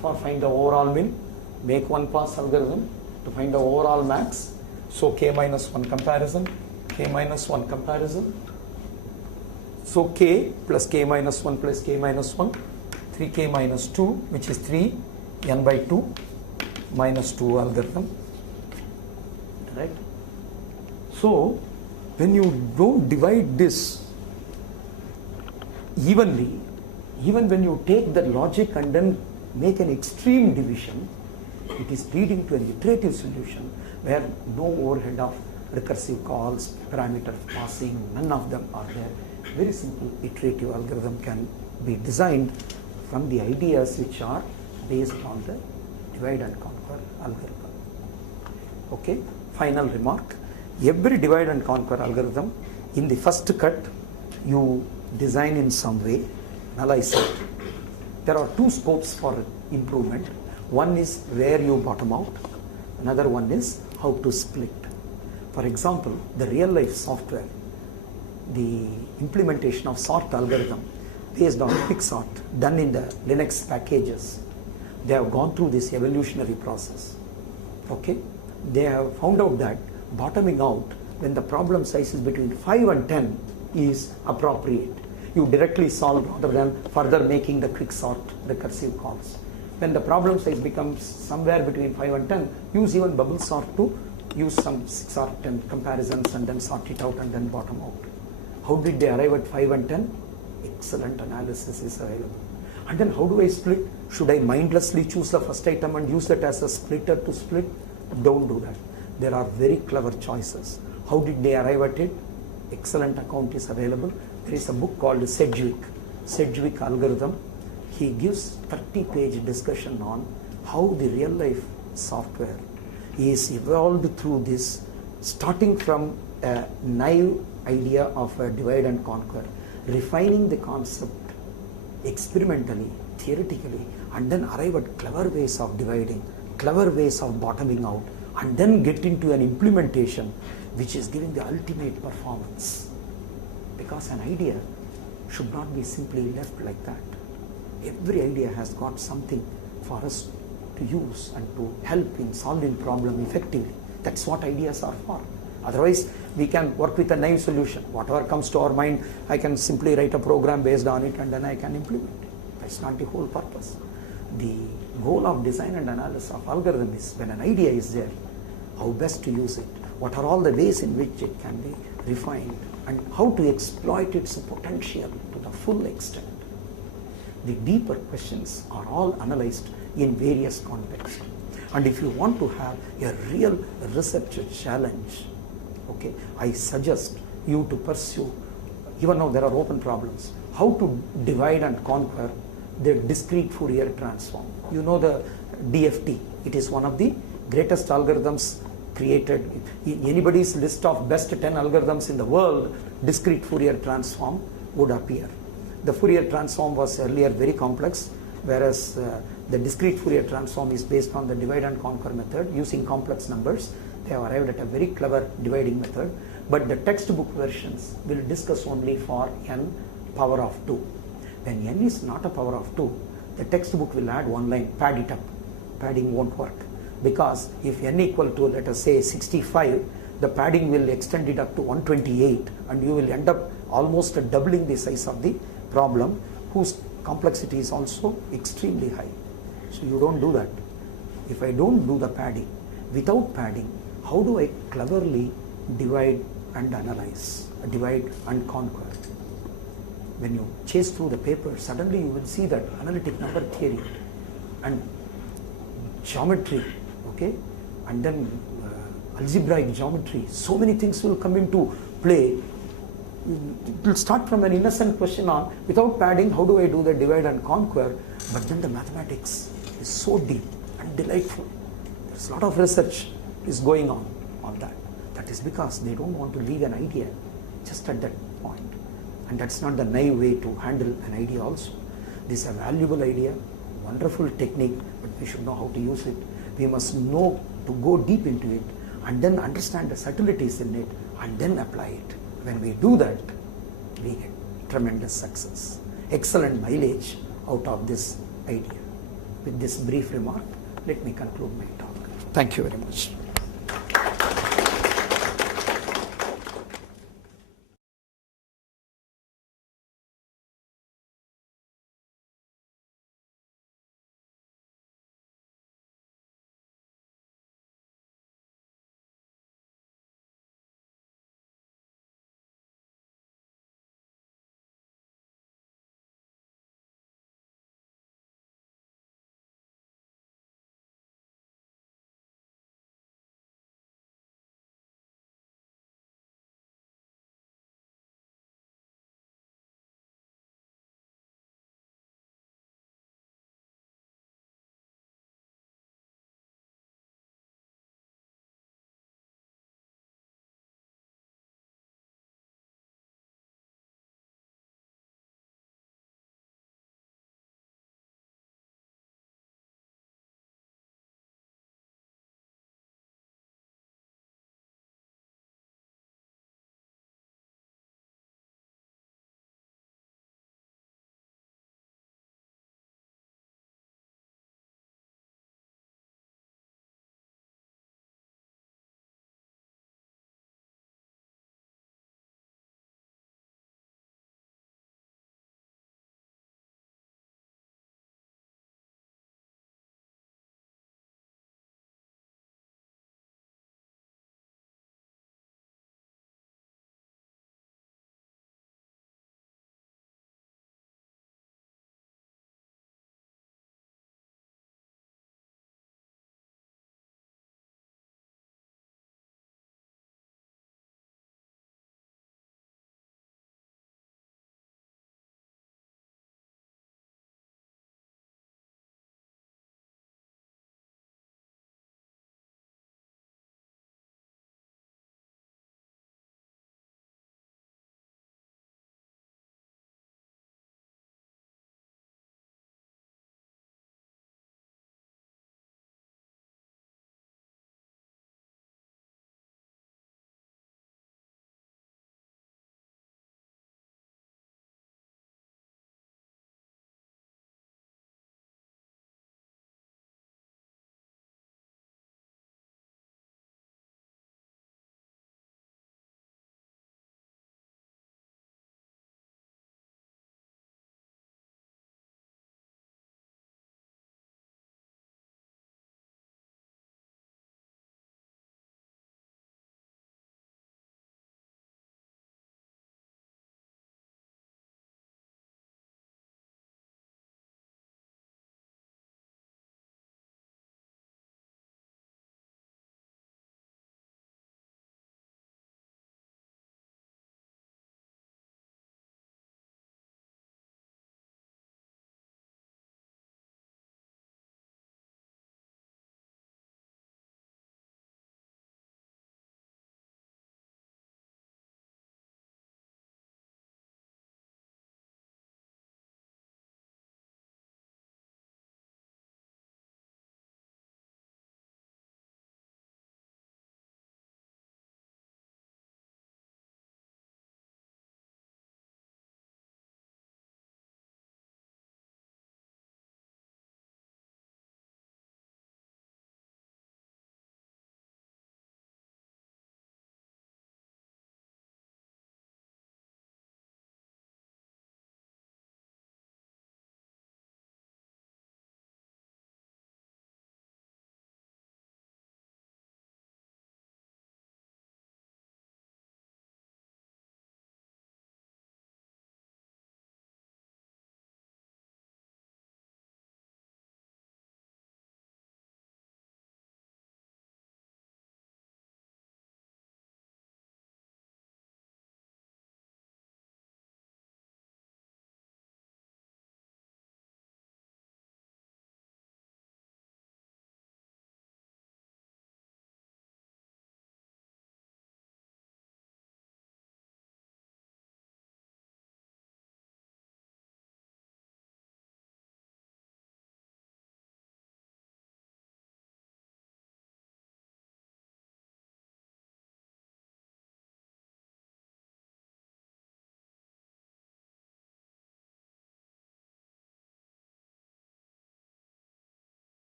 for find the overall min. Make one pass algorithm to find the overall max. So k minus 1 comparison, k minus 1 comparison. So k plus k minus 1 plus k minus 1, 3k minus 2, which is 3 n by 2 minus 2 algorithm, right? So when you don't divide this evenly, even when you take the logic and then make an extreme division, it is leading to an iterative solution where no overhead of recursive calls, parameter passing, none of them are there. Very simple iterative algorithm can be designed from the ideas which are based on the divide and conquer algorithm. Okay, final remark. Every divide and conquer algorithm, in the first cut, you design in some way, analyze it. There are two scopes for improvement. One is where you bottom out. Another one is how to split. For example, the real life software, the implementation of sort algorithm based on quicksort done in the Linux packages, they have gone through this evolutionary process. Okay, they have found out that bottoming out when the problem size is between 5 and 10 is appropriate. You directly solve rather than further making the quicksort recursive calls. When the problem size becomes somewhere between 5 and 10, use even bubble sort to use some 6 or 10 comparisons and then sort it out and then bottom out. How did they arrive at 5 and 10? Excellent analysis is available. And then how do I split? Should I mindlessly choose the first item and use that as a splitter to split? Don't do that. There are very clever choices. How did they arrive at it? Excellent account is available. There is a book called Sedgwick algorithm. He gives 30-page discussion on how the real life software is evolved through this, starting from a naive idea of a divide and conquer, refining the concept experimentally, theoretically, and then arrive at clever ways of dividing, clever ways of bottoming out, and then get into an implementation which is giving the ultimate performance. Because an idea should not be simply left like that. Every idea has got something for us to use and to help in solving problem effectively. That's what ideas are for. Otherwise, we can work with a naive solution. Whatever comes to our mind, I can simply write a program based on it and then I can implement it. That's not the whole purpose. The goal of design and analysis of algorithm is when an idea is there, how best to use it, what are all the ways in which it can be refined, and how to exploit its potential to the full extent. The deeper questions are all analyzed in various contexts. And if you want to have a real research challenge, okay, I suggest you to pursue, even though there are open problems, how to divide and conquer the discrete Fourier transform. You know the DFT. It is one of the greatest algorithms created. In anybody's list of best 10 algorithms in the world, discrete Fourier transform would appear. The Fourier transform was earlier very complex, whereas the discrete Fourier transform is based on the divide and conquer method using complex numbers. They have arrived at a very clever dividing method, but the textbook versions will discuss only for n power of 2. When n is not a power of 2, the textbook will add one line, pad it up. Padding won't work, because if n equal to, let us say, 65, the padding will extend it up to 128, and you will end up almost doubling the size of the problem, whose complexity is also extremely high. So you don't do that. If I don't do the padding, without padding, how do I cleverly divide and analyze, divide and conquer? When you chase through the paper, suddenly you will see that analytic number theory and geometry, okay, and then algebraic geometry, so many things will come into play. It will start from an innocent question on, without padding, how do I do the divide and conquer? But then the mathematics is so deep and delightful. There's a lot of research is going on that. That is because they don't want to leave an idea just at that point. And that's not the naive way to handle an idea also. This is a valuable idea, wonderful technique, but we should know how to use it. We must know to go deep into it and then understand the subtleties in it and then apply it. When we do that, we get tremendous success, excellent mileage out of this idea. With this brief remark, let me conclude my talk. Thank you very much.